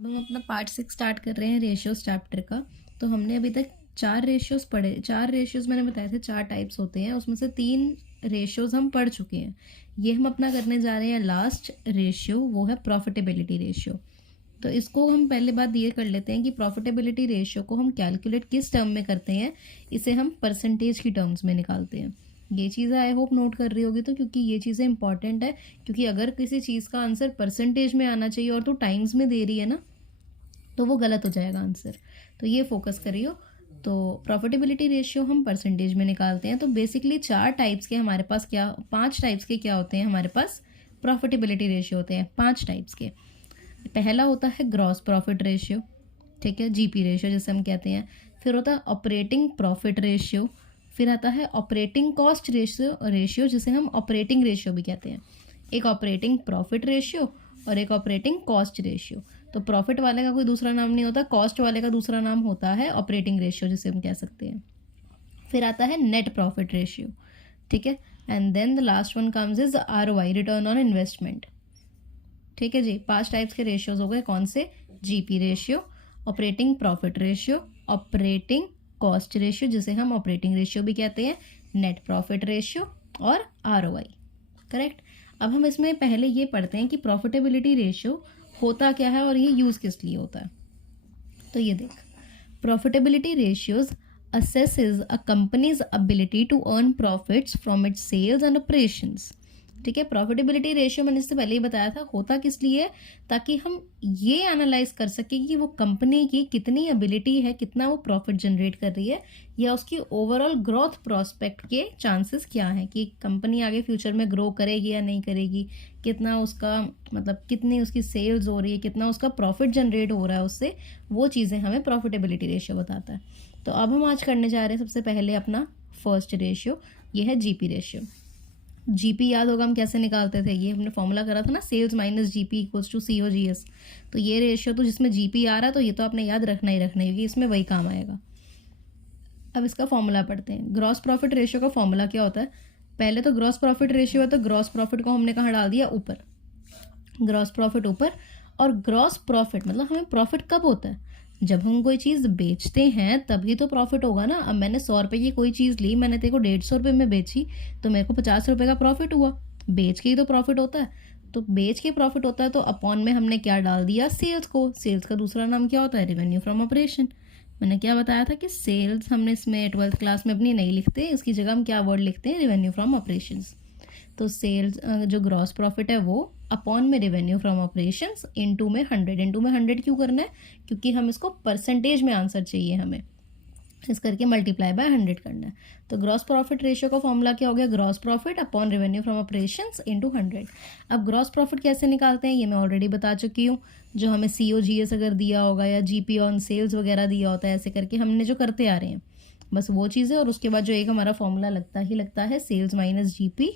अब हम अपना पार्ट 6 स्टार्ट कर रहे हैं रेशियोज चैप्टर का। तो हमने अभी तक 4 रेशियोज पढ़े। 4 रेशियोज मैंने बताए थे, 4 टाइप्स होते हैं, उसमें से 3 रेशियोज हम पढ़ चुके हैं। ये हम अपना करने जा रहे हैं लास्ट रेशियो, वो है प्रॉफिटेबिलिटी रेशियो। तो इसको हम पहले बात ये कर लेते हैं कि प्रॉफिटेबिलिटी रेशियो को हम कैलकुलेट किस टर्म में करते हैं। इसे हम परसेंटेज की टर्म्स में निकालते हैं। ये चीज़ें आई होप नोट कर रही होगी, तो क्योंकि ये चीज़ें इंपॉर्टेंट है। क्योंकि अगर किसी चीज़ का आंसर परसेंटेज में आना चाहिए और तो टाइम्स में दे रही है ना, तो वो गलत हो जाएगा आंसर। तो ये फोकस करियो। तो प्रॉफिटेबिलिटी रेशियो हम परसेंटेज में निकालते हैं। तो बेसिकली 4 टाइप्स के हमारे पास क्या 5 टाइप्स के क्या होते हैं हमारे पास प्रॉफिटेबिलिटी रेशियो होते हैं 5 टाइप्स के। पहला होता है ग्रॉस प्रॉफिट रेशियो, ठीक है, जीपी रेशियो जिसे हम कहते हैं। फिर होता है ऑपरेटिंग प्रॉफिट रेशियो। फिर आता है ऑपरेटिंग कॉस्ट रेशियो जिसे हम ऑपरेटिंग रेशियो भी कहते हैं। एक ऑपरेटिंग प्रॉफिट रेशियो और एक ऑपरेटिंग कॉस्ट रेशियो। तो प्रॉफिट वाले का कोई दूसरा नाम नहीं होता, कॉस्ट वाले का दूसरा नाम होता है ऑपरेटिंग रेशियो जिसे हम कह सकते हैं। फिर आता है नेट प्रॉफिट रेशियो, ठीक है। And then the last one comes is ROI, return on investment. ठीक है जी, 5 टाइप्स के रेशियोज हो गए। कौन से? GP ratio, operating profit ratio, operating cost ratio जिसे हम ऑपरेटिंग रेशियो भी कहते हैं, नेट प्रॉफिट रेशियो और ROI। करेक्ट। अब हम इसमें पहले ये पढ़ते हैं कि प्रॉफिटेबिलिटी रेशियो होता क्या है और ये यूज़ किस लिए होता है। तो ये देख, profitability ratios assesses a company's ability to earn profits from its sales and operations। ठीक है, प्रॉफिटेबिलिटी रेशियो मैंने इससे पहले ही बताया था होता किस लिए, ताकि हम ये एनालाइज कर सकें कि वो कंपनी की कितनी एबिलिटी है, कितना वो प्रॉफिट जनरेट कर रही है, या उसकी ओवरऑल ग्रोथ प्रोस्पेक्ट के चांसेस क्या हैं कि कंपनी आगे फ्यूचर में ग्रो करेगी या नहीं करेगी, कितना उसका मतलब कितनी उसकी सेल्स हो रही है, कितना उसका प्रॉफिट जनरेट हो रहा है उससे। वो चीज़ें हमें प्रॉफिटेबिलिटी रेशियो बताता है। तो अब हम आज करने जा रहे हैं सबसे पहले अपना फर्स्ट रेशियो, ये है जीपी रेशियो। जीपी याद होगा हम कैसे निकालते थे, ये हमने फॉर्मूला करा था ना, sales minus GP equals to COGS। तो ये रेशियो तो जिसमें जीपी आ रहा है तो ये तो आपने याद रखना ही रखना है क्योंकि इसमें वही काम आएगा। अब इसका फॉर्मूला पढ़ते हैं। ग्रॉस प्रॉफिट रेशियो का फॉर्मूला क्या होता है? पहले तो ग्रॉस प्रॉफिट रेशियो है तो ग्रॉस प्रॉफिट को हमने कहाँ डाल दिया? ऊपर। ग्रॉस प्रॉफिट ऊपर। और ग्रॉस प्रॉफिट मतलब हमें प्रॉफिट कब होता है? जब हम कोई चीज़ बेचते हैं तभी तो प्रॉफिट होगा ना। अब मैंने 100 रुपये की कोई चीज़ ली, मैंने तेरे को 150 रुपये में बेची, तो मेरे को 50 रुपये का प्रॉफिट हुआ। बेच के ही तो प्रॉफिट होता है। तो बेच के प्रॉफिट होता है तो अपॉन में हमने क्या डाल दिया? सेल्स को। सेल्स का दूसरा नाम क्या होता है? Revenue from operation. मैंने क्या बताया था कि सेल्स हमने इसमें 12th क्लास में अपनी नहीं लिखते, इसकी जगह हम क्या वर्ड लिखते हैं? Revenue from operations. तो सेल्स जो ग्रॉस प्रॉफिट है वो अपॉन में रेवेन्यू फ्रॉम ऑपरेशंस इनटू में 100। इनटू में 100 क्यों करना है? क्योंकि हम इसको परसेंटेज में आंसर चाहिए हमें, इस करके मल्टीप्लाई बाय 100 करना है। तो ग्रॉस प्रॉफिट रेशियो का फॉर्मूला क्या हो गया? Gross profit upon revenue from operations into 100। अब ग्रॉस प्रॉफिट कैसे निकालते हैं ये मैं ऑलरेडी बता चुकी हूँ। जो हमें COGS अगर दिया होगा या GP ऑन सेल्स वगैरह दिया होता है, ऐसे करके हमने जो करते आ रहे हैं बस वो चीज़ें। और उसके बाद जो एक हमारा फॉर्मूला लगता है sales minus GP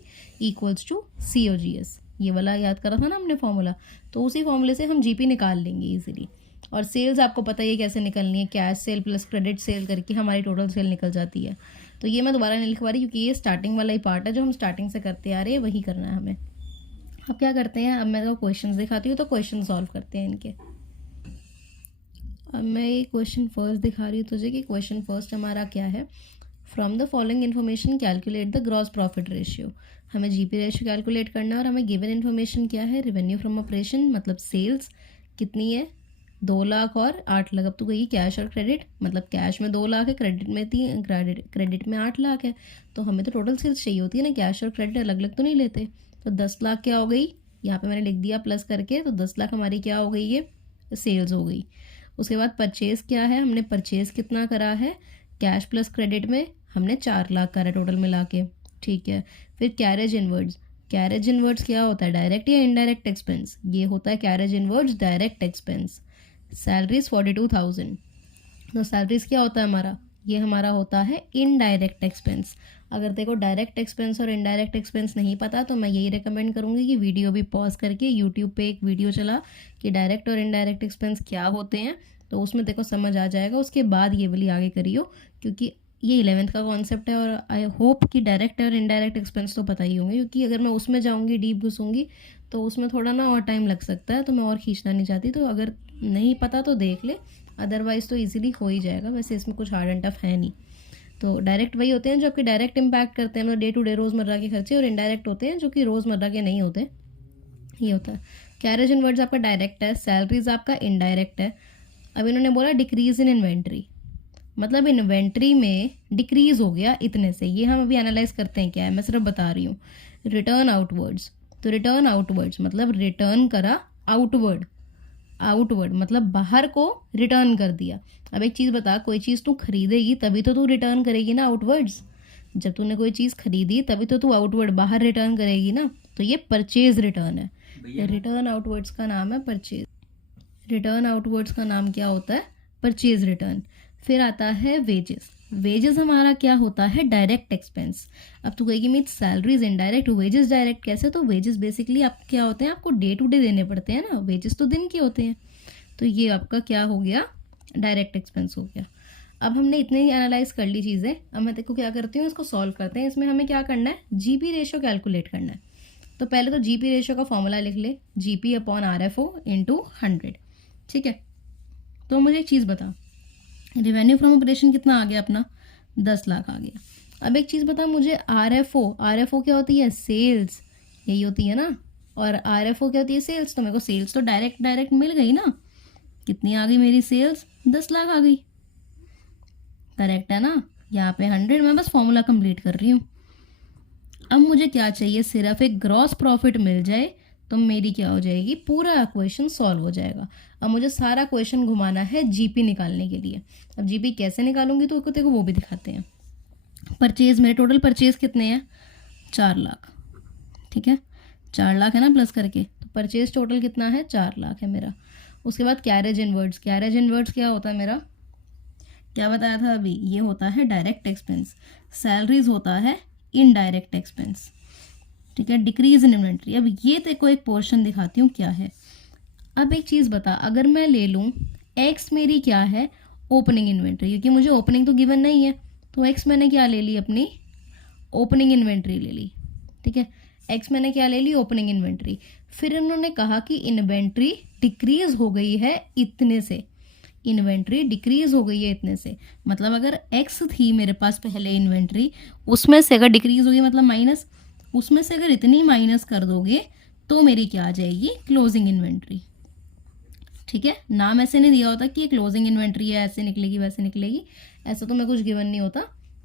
equals to COGS। ये वाला याद करा था ना हमने फॉर्मूला, तो उसी फॉर्मूले से हम GP निकाल लेंगे इजीली। और सेल्स आपको पता ही है कैसे निकलनी है, cash cell plus credit sale करके हमारी टोटल सेल निकल जाती है। तो ये मैं दोबारा नहीं लिखवा रही क्योंकि ये स्टार्टिंग वाला ही पार्ट है, जो हम स्टार्टिंग से करते आ रहे हैं वही करना है हमें। अब क्या करते हैं, अब मैं तो क्वेश्चन दिखाती हूँ तो क्वेश्चन सॉल्व करते हैं इनके। अब मैं ये क्वेश्चन फर्स्ट दिखा रही हूँ तुझे कि क्वेश्चन फर्स्ट हमारा क्या है। From the following information calculate the gross profit ratio. हमें जीपी रेशियो कैलकुलेट करना है और हमें गिवन इन्फॉर्मेशन क्या है? रेवेन्यू फ्रॉम ऑपरेशन मतलब सेल्स कितनी है? 2 लाख और 8 लाख। अब तो गई कैश और क्रेडिट, मतलब कैश में 2 लाख है, क्रेडिट में क्रेडिट में 8 लाख है। तो हमें तो टोटल सेल्स चाहिए होती है ना, कैश और क्रेडिट अलग अलग तो नहीं लेते। तो 10 लाख क्या हो गई? यहाँ पे मैंने लिख दिया प्लस करके, तो 10 लाख हमारी क्या हो गई? ये सेल्स हो गई। उसके बाद परचेज क्या है? हमने परचेज कितना करा है? कैश प्लस क्रेडिट में हमने 4 लाख करा टोटल मिला के, ठीक है। फिर कैरेज इनवर्ड्स। कैरेज इनवर्ड्स क्या होता है? डायरेक्ट या इनडायरेक्ट एक्सपेंस? ये होता है carriage inwards direct expense. Salaries 42,000। तो सैलरीज क्या होता है हमारा? ये हमारा होता है इनडायरेक्ट एक्सपेंस। अगर देखो डायरेक्ट एक्सपेंस और इनडायरेक्ट एक्सपेंस नहीं पता तो मैं यही रिकमेंड करूँगी कि वीडियो भी पॉज करके यूट्यूब पे एक वीडियो चला कि डायरेक्ट और इनडायरेक्ट एक्सपेंस क्या होते हैं, तो उसमें देखो समझ आ जाएगा। उसके बाद ये वाली आगे करियो क्योंकि ये 11th का कॉन्सेप्ट है और आई होप कि डायरेक्ट और इनडायरेक्ट एक्सपेंस तो पता ही होंगे, क्योंकि अगर मैं उसमें जाऊँगी डीप घुसूँगी तो उसमें थोड़ा ना और टाइम लग सकता है, तो मैं और खींचना नहीं चाहती। तो अगर नहीं पता तो देख ले, अदरवाइज़ तो इजीली हो ही जाएगा। वैसे इसमें कुछ हार्ड एंड टफ है नहीं। तो डायरेक्ट वही होते हैं जो आपके डायरेक्ट इम्पैक्ट करते हैं, मतलब डे टू डे रोज़मर्रा के खर्चे, और इनडायरेक्ट होते हैं जो कि रोज़मर्रा के नहीं होते। ये होता है। कैरेज इन वर्ड्स आपका डायरेक्ट है, सैलरीज आपका इनडायरेक्ट है। अब इन्होंने बोला डिक्रीज इन इन्वेंट्री, मतलब इन्वेंट्री में डिक्रीज हो गया इतने से। ये हम अभी एनालाइज करते हैं क्या है, मैं सिर्फ बता रही हूँ। रिटर्न आउटवर्ड्स, तो रिटर्न आउटवर्ड्स मतलब रिटर्न करा आउटवर्ड, आउटवर्ड मतलब बाहर को रिटर्न कर दिया। अब एक चीज़ बता, कोई चीज़ तू खरीदेगी तभी तो तू रिटर्न करेगी ना आउटवर्ड्स। जब तूने कोई चीज़ खरीदी तभी तो तू आउटवर्ड बाहर रिटर्न करेगी ना। तो ये परचेज रिटर्न है। रिटर्न आउटवर्ड्स का नाम है परचेज। रिटर्न आउटवर्ड्स का नाम क्या होता है, परचेज रिटर्न। फिर आता है वेजेस। वेजेस हमारा क्या होता है, डायरेक्ट एक्सपेंस। अब तू कहेगी mean salaries indirect, wages direct कैसे? तो वेजेस बेसिकली आप क्या होते हैं, आपको डे टू डे देने पड़ते हैं ना, वेजेस तो दिन के होते हैं। तो ये आपका क्या हो गया, डायरेक्ट एक्सपेंस हो गया। अब हमने इतने ही एनालाइज कर ली चीज़ें। अब मैं देखो क्या करती हूँ, इसको सॉल्व करते हैं। इसमें हमें क्या करना है, जीपी रेशो कैलकुलेट करना है। तो पहले तो जीपी रेशो का फॉर्मूला लिख ले, जीपी अपॉन RFO इंटू 100। ठीक है, तो मुझे एक चीज़ बता, रिवेन्यू फ्रॉम ऑपरेशन कितना आ गया अपना, 10 लाख आ गया। अब एक चीज़ बता मुझे, RFO क्या होती है, सेल्स, यही होती है ना। और RFO क्या होती है, सेल्स। तो मेरे को सेल्स तो डायरेक्ट मिल गई ना। कितनी आ गई मेरी सेल्स, 10 लाख आ गई। करेक्ट है ना, यहाँ पे 100, मैं बस फॉर्मूला कंप्लीट कर रही हूँ। अब मुझे क्या चाहिए, सिर्फ एक ग्रॉस प्रॉफिट मिल जाए तो मेरी क्या हो जाएगी, पूरा क्वेश्चन सॉल्व हो जाएगा। अब मुझे सारा क्वेश्चन घुमाना है जीपी निकालने के लिए। अब जीपी कैसे निकालूंगी तो देखो वो भी दिखाते हैं। परचेज, मेरे टोटल परचेज कितने हैं, 4 लाख। ठीक है, 4 लाख है ना प्लस करके, तो परचेज टोटल कितना है, 4 लाख है मेरा। उसके बाद कैरेज इनवर्ड्स, कैरेज इनवर्ड्स क्या होता है मेरा, क्या बताया था अभी, ये होता है डायरेक्ट एक्सपेंस। सैलरीज होता है इनडायरेक्ट एक्सपेंस। ठीक है, डिक्रीज इन इन्वेंट्री। अब ये देखो एक पोर्शन दिखाती हूँ क्या है। अब एक चीज़ बता, अगर मैं ले लूँ एक्स, मेरी क्या है, ओपनिंग इन्वेंट्री, क्योंकि मुझे ओपनिंग तो गिवन नहीं है, तो एक्स मैंने क्या ले ली, अपनी ओपनिंग इन्वेंट्री ले ली। ठीक है, एक्स मैंने क्या ले ली, ओपनिंग इन्वेंट्री। फिर इन्होंने कहा कि इन्वेंट्री डिक्रीज हो गई है इतने से, इन्वेंट्री डिक्रीज हो गई है इतने से। मतलब अगर एक्स थी मेरे पास पहले इन्वेंट्री, उसमें से अगर डिक्रीज होगी मतलब माइनस, उसमें से अगर इतनी माइनस कर दोगे तो मेरी क्या आ जाएगी, क्लोजिंग इन्वेंट्री। ठीक है, नाम ऐसे नहीं दिया होता कि ये क्लोजिंग इन्वेंट्री है, ऐसे निकलेगी वैसे निकलेगी, ऐसा तो मैं कुछ गिवन नहीं होता।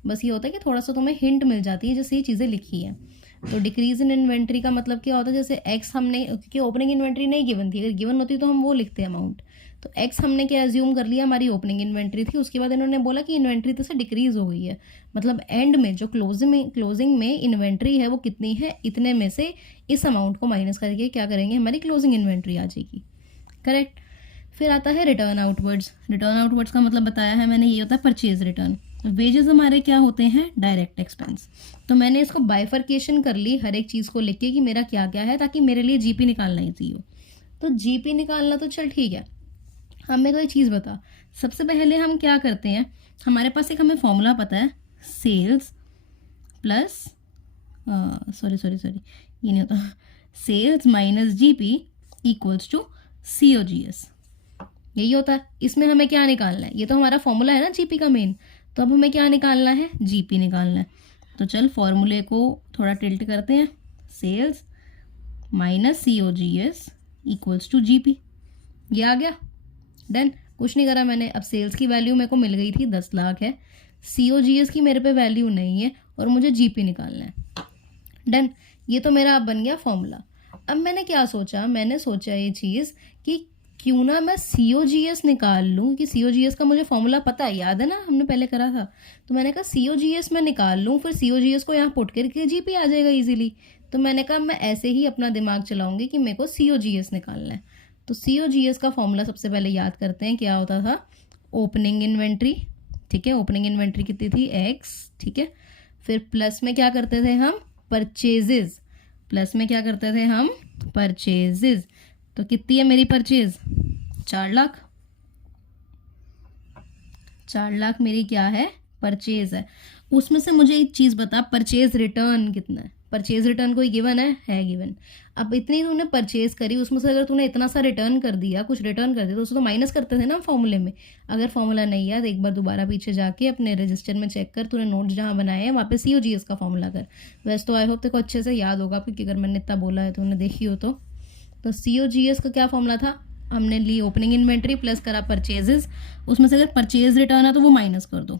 बस ये होता है कि थोड़ा सा तुम्हें हिंट मिल जाती है जैसे ये चीज़ें लिखी हैं। तो डिक्रीज इन इन्वेंट्री का मतलब क्या होता है, जैसे एक्स हमने, क्योंकि ओपनिंग इन्वेंट्री नहीं गिवन थी, अगर गिवन होती तो हम वो लिखते हैं अमाउंट। तो एक्स हमने क्या एज्यूम कर लिया, हमारी ओपनिंग इन्वेंट्री थी। उसके बाद इन्होंने बोला कि इन्वेंट्री तो से डिक्रीज हो गई है, मतलब एंड में जो क्लोजिंग में इन्वेंट्री है वो कितनी है, इतने में से इस अमाउंट को माइनस करके क्या करेंगे, हमारी क्लोजिंग इन्वेंट्री आ जाएगी। करेक्ट। फिर आता है रिटर्न आउटवर्ड्स। रिटर्न आउटवर्ड्स का मतलब बताया है मैंने, ये होता है परचेज रिटर्न। वेजेस हमारे क्या होते हैं, डायरेक्ट एक्सपेंस। तो मैंने इसको बाइफर्केशन कर ली हर एक चीज़ को लिख के कि मेरा क्या क्या है, ताकि मेरे लिए जीपी निकालना ईजी हो। तो जीपी निकालना तो चल ठीक है। अब मेरे को एक चीज़ बता, सबसे पहले हम क्या करते हैं, हमारे पास एक हमें फॉर्मूला पता है, सेल्स प्लस सॉरी ये नहीं होता, sales minus GP equals to COGS, यही होता है। इसमें हमें क्या निकालना है, ये तो हमारा फॉर्मूला है ना जीपी का मेन। तो अब हमें क्या निकालना है, जीपी निकालना है। तो चल फॉर्मूले को थोड़ा टिल्ट करते हैं, sales minus COGS equals to GP, ये आ गया। डन, कुछ नहीं करा मैंने। अब सेल्स की वैल्यू मेरे को मिल गई थी, 10 लाख है। COGS की मेरे पे वैल्यू नहीं है और मुझे जीपी निकालना है। डन, ये तो मेरा अब बन गया फॉर्मूला। अब मैंने क्या सोचा, मैंने सोचा ये चीज़ कि क्यों ना मैं COGS निकाल लूँ, कि COGS का मुझे फॉर्मूला पता है, याद है ना हमने पहले करा था। तो मैंने कहा COGS मैं निकाल लूँ, फिर COGS को यहाँ पुट करके जीपी आ जाएगा इजीली। तो मैंने कहा मैं ऐसे ही अपना दिमाग चलाऊंगी कि मेरे को COGS निकालना है। तो COGS का फॉर्मूला सबसे पहले याद करते हैं, क्या होता था, ओपनिंग इन्वेंट्री। ठीक है, ओपनिंग इन्वेंट्री कितनी थी, X। ठीक है, फिर प्लस में क्या करते थे हम, परचेजेस। प्लस में क्या करते थे हम, परचेजेस। तो कितनी है मेरी परचेज, 4 लाख। 4 लाख मेरी क्या है, परचेज है। उसमें से मुझे एक चीज़ बता, परचेज रिटर्न कितना है। परचेज रिटर्न कोई गिवन है गिवन। अब इतनी तूने परचेज करी, उसमें से अगर तूने इतना सा रिटर्न कर दिया, कुछ रिटर्न कर दिया, तो उसे तो माइनस करते थे ना फॉर्मूले में। अगर फॉर्मूला नहीं याद, एक बार दोबारा पीछे जाके अपने रजिस्टर में चेक कर, तूने नोट्स जहाँ बनाए हैं वहाँ पे COGS का फॉर्मूला कर। वैसे तो आई होप तेरे को अच्छे से याद होगा, क्योंकि अगर मैंने इतना बोला है तूने देखी हो तो COGS का क्या फॉर्मूला था, हमने ली ओपनिंग इन्वेंट्री प्लस करा परचेजेस, उसमें से अगर परचेज रिटर्न है तो वो माइनस कर दो।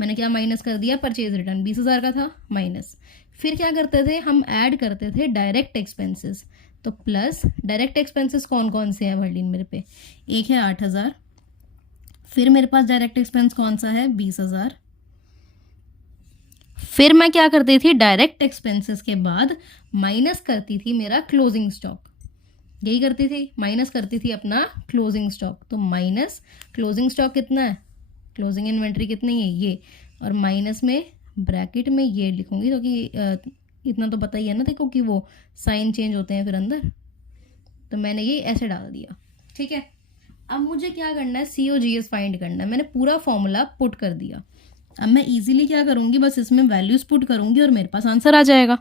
मैंने क्या माइनस कर दिया, परचेज रिटर्न 20,000 का था माइनस। फिर क्या करते थे हम, ऐड करते थे डायरेक्ट एक्सपेंसेस। तो प्लस डायरेक्ट एक्सपेंसेस कौन कौन से हैं वर्लिन मेरे पे, एक है 8,000, फिर मेरे पास डायरेक्ट एक्सपेंस कौन सा है 20,000। फिर मैं क्या करती थी, डायरेक्ट एक्सपेंसेस के बाद माइनस करती थी मेरा क्लोजिंग स्टॉक, यही करती थी, माइनस करती थी अपना क्लोजिंग स्टॉक। तो माइनस क्लोजिंग स्टॉक कितना है, क्लोजिंग इन्वेंट्री कितनी है ये, और माइनस में ब्रैकेट में ये लिखूंगी, क्योंकि इतना तो पता ही है ना देखो कि वो साइन चेंज होते हैं फिर अंदर। तो मैंने ये ऐसे डाल दिया, ठीक है। अब मुझे क्या करना है, COGS फाइंड करना है। मैंने पूरा फॉर्मूला पुट कर दिया। अब मैं इजीली क्या करूँगी, बस इसमें वैल्यूज़ पुट करूँगी और मेरे पास आंसर आ जाएगा।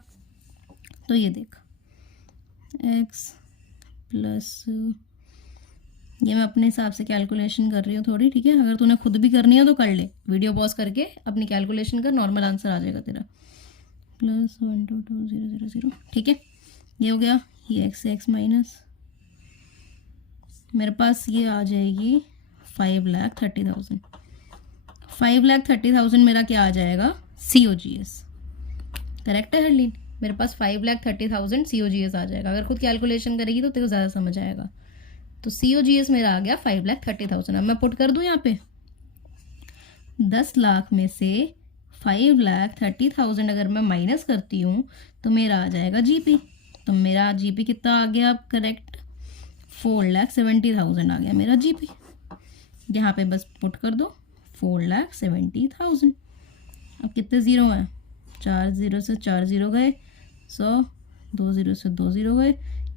तो ये देख x प्लस, ये मैं अपने हिसाब से कैलकुलेशन कर रही हूँ थोड़ी, ठीक है। अगर तूने खुद भी करनी है तो कर ले, वीडियो पॉज करके अपनी कैलकुलेशन कर, नॉर्मल आंसर आ जाएगा तेरा। प्लस 122,000, ठीक है। ये हो गया, ये x माइनस, मेरे पास ये आ जाएगी 5,30,000। 5,30,000 मेरा क्या आ जाएगा, COGS। करेक्ट है हरलीन, मेरे पास 5,30,000 COGS आ जाएगा। अगर खुद कैलकुलेशन करेगी तो तेरे को ज़्यादा समझ आएगा। तो COGS मेरा आ गया 5,30,000। अब मैं पुट कर दूँ यहाँ पे, 10 लाख में से 5,30,000 अगर मैं माइनस करती हूँ तो मेरा आ जाएगा GP। तो मेरा GP कितना आ गया, अब करेक्ट 4,70,000 आ गया मेरा GP। यहाँ पे बस पुट कर दो 4,70,000। अब कितने ज़ीरो हैं, 4 0 से 4 0 गए, 100, 2 0 से 2 0 गए,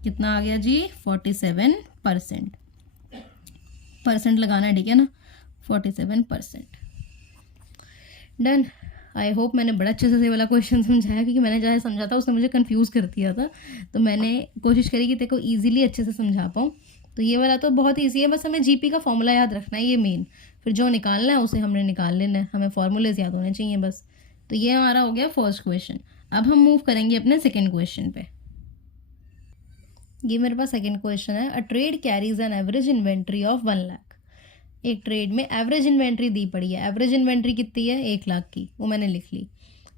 कितना आ गया जी, 47%। परसेंट लगाना है, ठीक है ना, 47%। डन। आई होप मैंने बड़ा अच्छे से ये वाला क्वेश्चन समझाया, क्योंकि मैंने जहाँ समझा था उसने मुझे कंफ्यूज कर दिया था। तो मैंने कोशिश करी कि तेरे को ईजिली अच्छे से समझा पाऊँ। तो ये वाला तो बहुत ईजी है, बस हमें GP का फॉर्मूला याद रखना है, ये मेन। फिर जो निकालना है उसे हमने निकाल लेना है, हमें फॉर्मूलेज याद होने चाहिए बस। तो ये हमारा हो गया फर्स्ट क्वेश्चन। अब हम मूव करेंगे अपने सेकेंड क्वेश्चन पे। ये मेरे पास सेकेंड क्वेश्चन है। अ trade carries an average inventory of 1 lakh. एक ट्रेड में एवरेज इन्वेंट्री दी पड़ी है। एवरेज इन्वेंट्री कितनी है, 1 लाख की, वो मैंने लिख ली।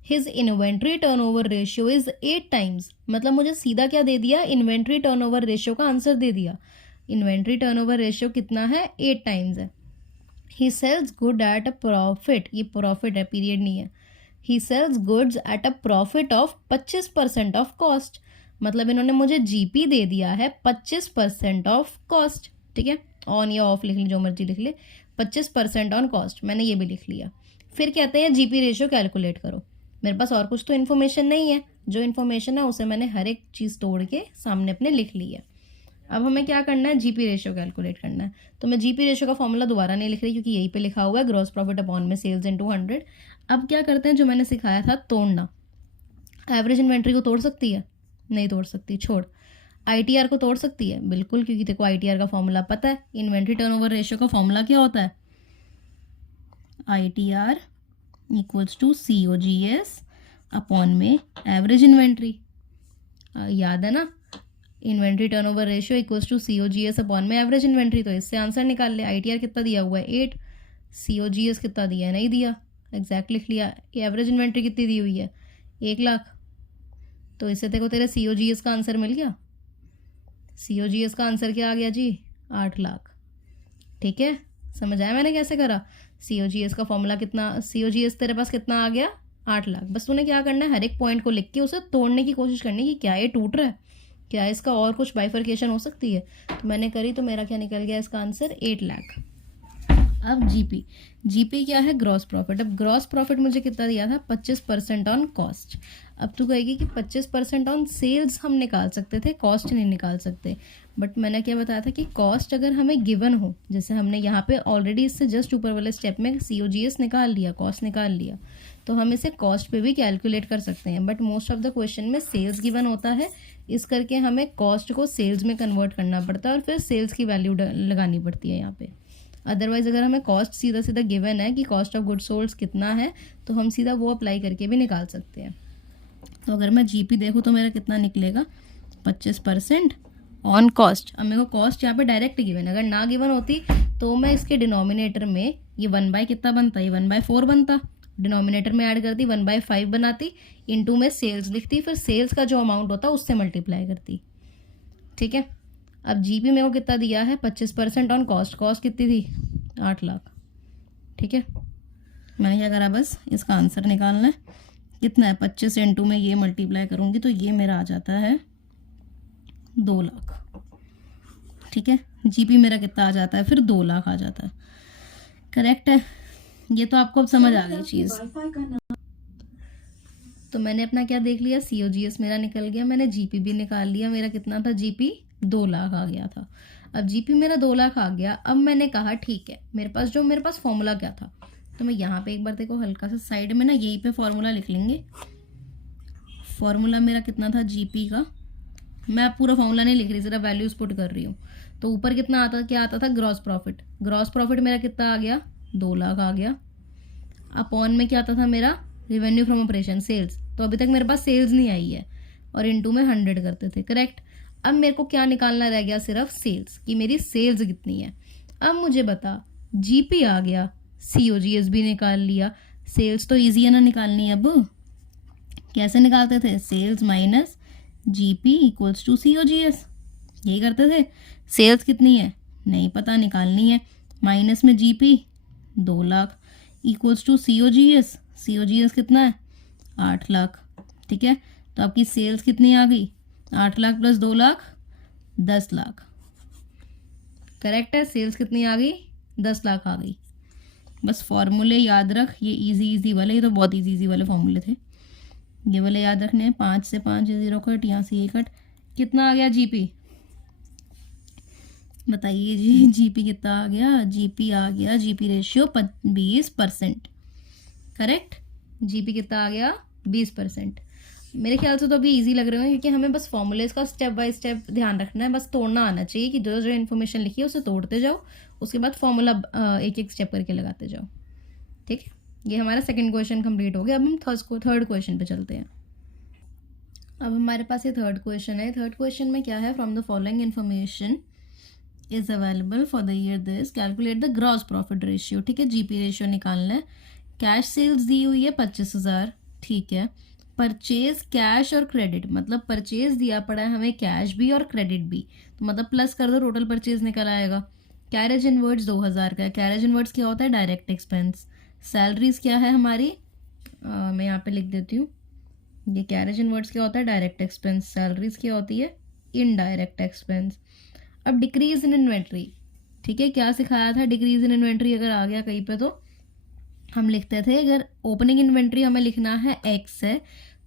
His inventory turnover ratio is 8 times. मतलब मुझे सीधा क्या दे दिया, इन्वेंट्री टर्नओवर रेशियो का आंसर दे दिया। इन्वेंट्री टर्नओवर रेशियो कितना है, 8 टाइम्स है। He sells good at a profit, ये प्रॉफिट है, पीरियड नहीं है। He sells goods at a profit of 25% of cost. मतलब इन्होंने मुझे GP दे दिया है 25% ऑफ कॉस्ट, ठीक है। ऑन या ऑफ लिख ले, जो मर्जी लिख ले, 25% ऑन कॉस्ट, मैंने ये भी लिख लिया। फिर कहते हैं GP रेशियो कैलकुलेट करो। मेरे पास और कुछ तो इन्फॉर्मेशन नहीं है, जो इन्फॉर्मेशन है उसे मैंने हर एक चीज़ तोड़ के सामने अपने लिख ली है। अब हमें क्या करना है, GP रेशियो कैलकुलेट करना है। तो मैं GP रेशियो का फॉर्मूला दोबारा नहीं लिख रही, क्योंकि यहीं पे लिखा हुआ है ग्रॉस प्रॉफिट अपॉन में सेल्स इनटू 100। अब क्या करते हैं, जो मैंने सिखाया था तोड़ना। एवरेज इन्वेंट्री को तोड़ सकती है, नहीं तोड़ सकती, छोड़। ITR को तोड़ सकती है, बिल्कुल, क्योंकि देखो ITR का फॉर्मूला पता है। इन्वेंट्री टर्नओवर रेशियो का फॉर्मूला क्या होता है, ITR equals to COGS upon में एवरेज इन्वेंट्री। याद है ना, inventory turnover ratio equals to COGS upon में एवरेज इन्वेंट्री। तो इससे आंसर निकाल ले। ITR कितना दिया हुआ है, 8। COGS कितना दिया है, नहीं दिया, एग्जैक्ट लिख लिया। एवरेज इन्वेंट्री कितनी दी हुई है, 1 लाख। तो इससे देखो तेरे COGS का आंसर मिल गया। COGS का आंसर क्या आ गया जी, 8 लाख। ठीक है, समझ आया मैंने कैसे करा। COGS का फॉर्मूला कितना, COGS तेरे पास कितना आ गया, 8 लाख। बस तूने क्या करना है, हर एक पॉइंट को लिख के उसे तोड़ने की कोशिश करनी कि क्या ये टूट रहा है, क्या इसका और कुछ बाइफर्केशन हो सकती है। तो मैंने करी, तो मेरा क्या निकल गया, इसका आंसर 8 लाख। अब GP क्या है, ग्रॉस प्रॉफिट। अब ग्रॉस प्रॉफिट मुझे कितना दिया था, 25% ऑन कॉस्ट। अब तू कहेगी कि 25% ऑन सेल्स हम निकाल सकते थे, कॉस्ट नहीं निकाल सकते। बट मैंने क्या बताया था कि कॉस्ट अगर हमें गिवन हो, जैसे हमने यहाँ पे ऑलरेडी इससे जस्ट ऊपर वाले स्टेप में COGS निकाल लिया, कॉस्ट निकाल लिया, तो हम इसे कॉस्ट पे भी कैलकुलेट कर सकते हैं, but most of the question में सेल्स गिवन होता है, इस करके हमें कॉस्ट को सेल्स में कन्वर्ट करना पड़ता है और फिर सेल्स की वैल्यू लगानी पड़ती है यहाँ पे। अदरवाइज अगर हमें कॉस्ट सीधा सीधा गिवन है कि कॉस्ट ऑफ गुड सोल्ड कितना है, तो हम सीधा वो अप्लाई करके भी निकाल सकते हैं। तो अगर मैं जीपी देखूँ तो मेरा कितना निकलेगा, 25% ऑन कॉस्ट। अब मेरे को कॉस्ट यहाँ पे डायरेक्ट गिवन है, अगर ना गिवन होती तो मैं इसके डिनोमिनेटर में ये 1/, कितना बनता, ये 1/4 बनता, डिनोमिनेटर में ऐड करती 1/5 बनाती, इनटू में सेल्स लिखती, फिर सेल्स का जो अमाउंट होता उससे मल्टीप्लाई करती। ठीक है, अब जीपी मेरे को कितना दिया है, 25% ऑन कॉस्ट। कॉस्ट कितनी थी, 8 लाख। ठीक है, मैंने क्या करा, बस इसका आंसर निकालना है। कितना है, 25 इंटू में ये मल्टीप्लाई करूँगी तो ये मेरा आ जाता है 2 लाख। ठीक है, जीपी मेरा कितना आ जाता है, फिर 2 लाख आ जाता है। करेक्ट है, ये तो आपको अब समझ आ गई चीज़। तो मैंने अपना क्या देख लिया, COGS मेरा निकल गया, मैंने जीपी भी निकाल लिया। मेरा कितना था, जीपी 2 लाख आ गया था। अब जीपी मेरा 2 लाख आ गया। अब मैंने कहा ठीक है, मेरे पास फॉर्मूला क्या था, तो मैं यहाँ पे एक बार देखो हल्का सा साइड में ना यहीं पे फॉर्मूला लिख लेंगे। फॉर्मूला मेरा कितना था जीपी का, मैं पूरा फॉर्मूला नहीं लिख रही, सिर्फ वैल्यूज पुट कर रही हूँ। तो ऊपर कितना आता, क्या आता था, ग्रॉस प्रॉफिट। ग्रॉस प्रॉफिट मेरा कितना आ गया, 2 लाख आ गया। अपॉन में क्या आता था मेरा, रेवेन्यू फ्रॉम ऑपरेशन, सेल्स। तो अभी तक मेरे पास सेल्स नहीं आई है, और इनटू में 100 करते थे। करेक्ट, अब मेरे को क्या निकालना रह गया, सिर्फ सेल्स, कि मेरी सेल्स कितनी है। अब मुझे बता, जीपी आ गया, COGS भी निकाल लिया, सेल्स तो ईजी है ना निकालनी। अब कैसे निकालते थे, sales minus GP equals to COGS, यही करते थे। सेल्स कितनी है नहीं पता, निकालनी है, माइनस में GP 2 lakh equals to COGS। COGS कितना है, 8 लाख। ठीक है, तो आपकी सेल्स कितनी आ गई, 8 लाख प्लस 2 लाख, 10 लाख। करेक्ट है, सेल्स कितनी आ गई, 10 लाख आ गई। बस फॉर्मूले याद रख, ये इजी वाले, ये तो बहुत इजी वाले फॉर्मूले थे, ये वाले याद रखने। 5 से 5 0 कट, यहाँ से ये कट, कितना आ गया जीपी, बताइए जी, जीपी कितना आ गया, जीपी आ गया, जीपी रेशियो 20%। करेक्ट, जीपी कितना आ गया, 20%। मेरे ख्याल से तो अभी इजी लग रहे हैं, क्योंकि हमें बस फॉर्मूलेस का स्टेप बाय स्टेप ध्यान रखना है, बस तोड़ना आना चाहिए कि जो जो इन्फॉर्मेशन लिखी है उसे तोड़ते जाओ, उसके बाद फॉर्मूला एक एक स्टेप करके लगाते जाओ। ठीक है, ये हमारा सेकंड क्वेश्चन कंप्लीट हो गया। अब हम थर्ड क्वेश्चन पे चलते हैं। अब हमारे पास ये थर्ड क्वेश्चन है। थर्ड क्वेश्चन में क्या है, from the following information is available for the year this, calculate the gross profit ratio. ठीक है, जीपी रेशियो निकालना है। कैश सेल्स दी हुई है 25,000। ठीक है, परचेज कैश और क्रेडिट, मतलब परचेज दिया पड़ा है हमें कैश भी और क्रेडिट भी, तो मतलब प्लस कर दो, टोटल परचेज निकल आएगा। कैरेज इनवर्ड्स 2,000 का है। कैरेज इनवर्ड्स क्या होता है, डायरेक्ट एक्सपेंस। सैलरीज क्या है हमारी, मैं यहाँ पे लिख देती हूँ, ये कैरेज इनवर्ड्स क्या होता है, डायरेक्ट एक्सपेंस। सैलरीज क्या होती है, इनडायरेक्ट एक्सपेंस। अब डिक्रीज इन इन्वेंट्री, ठीक है, क्या सिखाया था, डिक्रीज इन इन्वेंट्री अगर आ गया कहीं पे तो हम लिखते थे, अगर ओपनिंग इन्वेंट्री हमें लिखना है x है,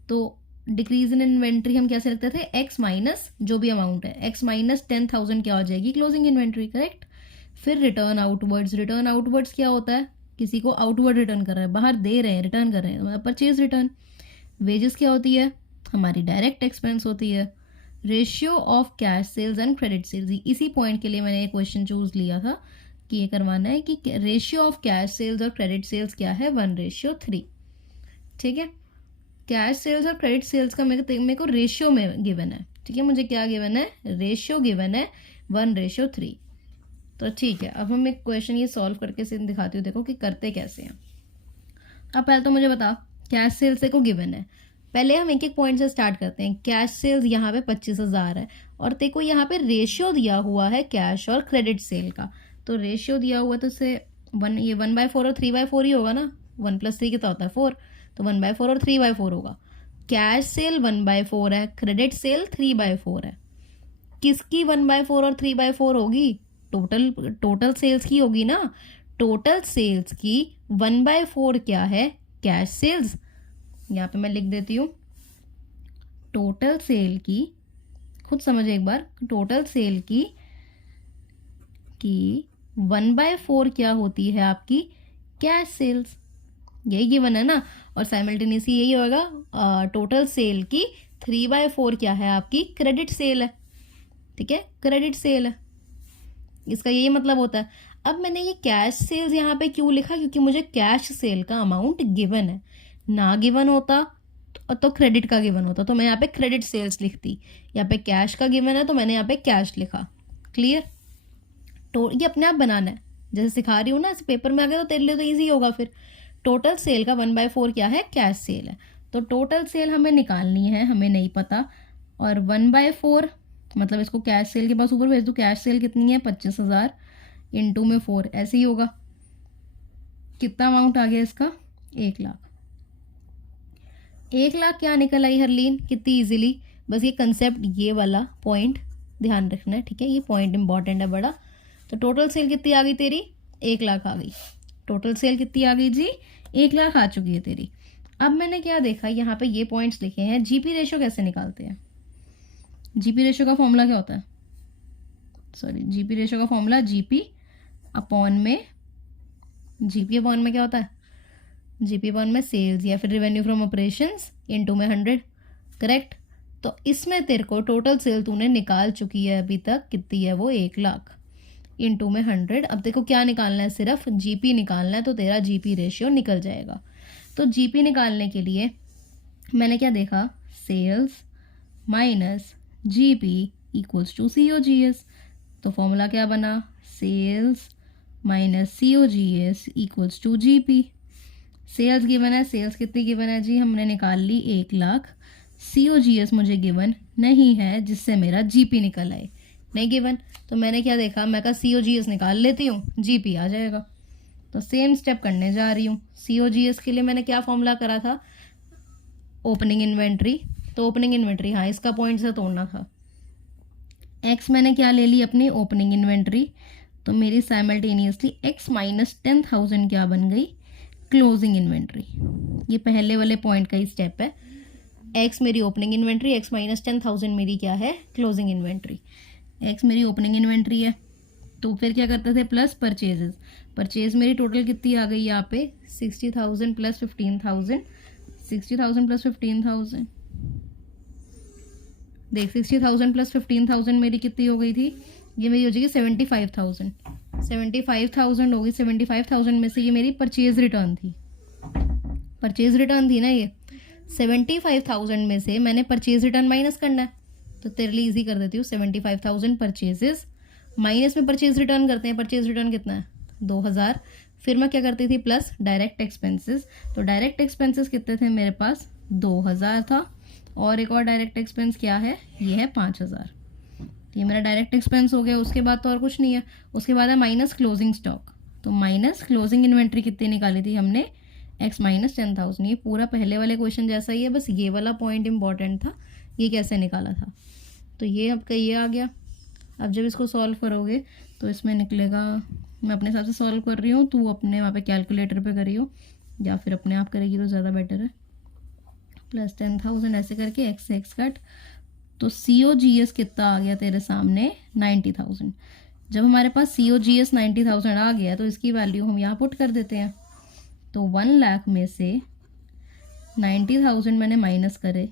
तो डिक्रीज इन इन्वेंट्री हम कैसे लिखते थे, x माइनस जो भी अमाउंट है, x माइनस 10,000 क्या हो जाएगी, क्लोजिंग इन्वेंट्री। करेक्ट, फिर रिटर्न आउटवर्ड्स। रिटर्न आउटवर्ड्स क्या होता है, किसी को आउटवर्ड रिटर्न कर रहे हैं, बाहर दे रहे हैं, रिटर्न कर रहे हैं, मतलब परचेज रिटर्न। वेजेस क्या होती है, हमारी डायरेक्ट एक्सपेंस होती है। Ratio of cash sales and credit sales, इसी पॉइंट के लिए मैंने ये क्वेश्चन चूज लिया था कि ये करवाना है कि रेशियो ऑफ कैश सेल्स और क्रेडिट सेल्स क्या है, 1:3। ठीक है, कैश सेल्स और क्रेडिट सेल्स का मेरे को रेशियो में गिवन है। ठीक है, मुझे क्या गिवन है, रेशियो गिवन है 1:3। तो ठीक है, अब हम एक क्वेश्चन ये सॉल्व करके से दिखाती हूँ, देखो कि करते कैसे हैं। अब पहले तो मुझे बता, कैश सेल्स को गिवन है, पहले हम एक एक पॉइंट से स्टार्ट करते हैं। कैश सेल्स यहाँ पे 25,000 है, और तेरे को यहाँ पे रेशियो दिया हुआ है कैश और क्रेडिट सेल का, तो रेशियो दिया हुआ तो इसे ये 1/4 और 3/4 ही होगा ना, 1 + 3 कितना होता है 4, तो 1/4 और 3/4 होगा। कैश सेल 1/4 है, क्रेडिट सेल 3/4 है। किसकी 1/4 और 3/4 होगी, टोटल सेल्स की होगी ना। टोटल सेल्स की 1/4 क्या है, कैश सेल्स। यहाँ पे मैं लिख देती हूँ, टोटल सेल की, खुद समझे एक बार, टोटल सेल की 1/4 क्या होती है आपकी, कैश सेल्स। यही गिवन है ना, और साइमल्टेनियसली यही होगा। टोटल सेल की 3/4 क्या है आपकी क्रेडिट सेल है, ठीक है, क्रेडिट सेल है, इसका यही मतलब होता है। अब मैंने ये कैश सेल्स यहाँ पे क्यों लिखा, क्योंकि मुझे कैश सेल का अमाउंट गिवन है, ना गिवन होता तो क्रेडिट का गिवन होता, तो मैं यहाँ पे क्रेडिट सेल्स लिखती। यहाँ पे कैश का गिवन है तो मैंने यहाँ पे कैश लिखा। क्लियर? तो ये अपने आप बनाना है, जैसे सिखा रही हूँ ना, इस पेपर में आ गया तो तेरे लिए तो ईजी होगा। फिर टोटल सेल का 1/4 क्या है, कैश सेल है, तो टोटल सेल हमें निकालनी है, हमें नहीं पता, और 1/4 मतलब इसको कैश सेल के पास ऊपर भेज दो। कैश सेल कितनी है, 25,000 इंटू में 4, ऐसे ही होगा। कितना अमाउंट आ गया इसका, 1,00,000। 1,00,000 क्या निकल आई हरलीन, कितनी इजीली। बस ये कंसेप्ट, ये वाला पॉइंट ध्यान रखना है, ठीक है, ये पॉइंट इंपॉर्टेंट है बड़ा। तो टोटल सेल कितनी आ गई तेरी, 1,00,000 आ गई। टोटल सेल कितनी आ गई जी, 1,00,000 आ चुकी है तेरी। अब मैंने क्या देखा, यहाँ पे ये पॉइंट्स लिखे हैं। जीपी रेशो कैसे निकालते हैं, जीपी रेशो का फॉर्मूला क्या होता है, सॉरी, जीपी रेशो का फॉर्मूला जीपी अपॉन में, जीपी अपॉन में क्या होता है, जीपी अपॉन में सेल्स या फिर रेवेन्यू फ्रॉम ऑपरेशंस इनटू में 100, करेक्ट। तो इसमें तेरे को टोटल सेल तूने निकाल चुकी है अभी तक, कितनी है वो, 1,00,000 इंटू में 100। अब देखो क्या निकालना है, सिर्फ जीपी निकालना है, तो तेरा जीपी रेशियो निकल जाएगा। तो जीपी निकालने के लिए मैंने क्या देखा, sales minus GP equals to COGS. तो फॉर्मूला क्या बना, sales minus COGS equals to GP. Sales given है, सेल्स कितनी गिवन है जी, हमने निकाल ली 1,00,000। सीओजीएस मुझे गिवन नहीं है, जिससे मेरा जीपी निकल आए, नहीं गिवन। तो मैंने क्या देखा, मैं कहा सीओजीएस निकाल लेती हूँ, जीपी आ जाएगा। तो सेम स्टेप करने जा रही हूँ। सीओजीएस के लिए मैंने क्या फॉर्मूला करा था, ओपनिंग इन्वेंट्री। तो ओपनिंग इन्वेंट्री, हाँ, इसका पॉइंट से तोड़ना था। एक्स मैंने क्या ले ली, अपनी ओपनिंग इन्वेंट्री। तो मेरी साइमल्टेनियसली एक्स माइनस 10,000 क्या बन गई, क्लोजिंग इन्वेंट्री। ये पहले वाले पॉइंट का ही स्टेप है। एक्स मेरी ओपनिंग इन्वेंट्री, एक्स माइनस 10,000 मेरी क्या है, क्लोजिंग इन्वेंट्री। एक्स मेरी ओपनिंग इन्वेंट्री है, तो फिर क्या करते थे, प्लस परचेजेस। परचेज मेरी टोटल कितनी आ गई यहाँ पे, 60,000 प्लस 15,000, 60,000 प्लस 15,000, देख 60,000 प्लस 15,000 मेरी कितनी हो गई थी, ये मेरी हो जाएगी 75,000। 75,000 होगी, 75,000 में से ये मेरी परचेज रिटर्न थी, परचेज रिटर्न थी ना ये। 75,000 में से मैंने परचेज रिटर्न माइनस करना है, तो तेरे लिए इजी कर देती हूँ। 75,000 परचेजेस माइनस में परचेज रिटर्न करते हैं, परचेज रिटर्न कितना है, 2,000। फिर मैं क्या करती थी, प्लस डायरेक्ट एक्सपेंसेस। तो डायरेक्ट एक्सपेंसेस कितने थे मेरे पास, 2,000 था, और एक और डायरेक्ट एक्सपेंस क्या है, ये है 5,000। ये मेरा डायरेक्ट एक्सपेंस हो गया। उसके बाद तो और कुछ नहीं है। उसके बाद है माइनस क्लोजिंग स्टॉक। तो माइनस क्लोजिंग इन्वेंट्री कितनी निकाली थी हमने, एक्स माइनस 10,000। ये पूरा पहले वाले क्वेश्चन जैसा ही है, बस ये वाला पॉइंट इंपॉर्टेंट था, ये कैसे निकाला था। तो ये आपका ये आ गया। अब जब इसको सॉल्व करोगे तो इसमें निकलेगा, मैं अपने हिसाब से सॉल्व कर रही हूँ, तू अपने वहाँ पे कैलकुलेटर पे करी हो या फिर अपने आप करेगी तो ज़्यादा बेटर है। प्लस 10,000 ऐसे करके एक्स से एक्स कट, तो COGS कितना आ गया तेरे सामने, 90,000। जब हमारे पास COGS 90,000 आ गया तो इसकी वैल्यू हम यहाँ पुट कर देते हैं। तो 1,00,000 में से 90,000 मैंने माइनस करे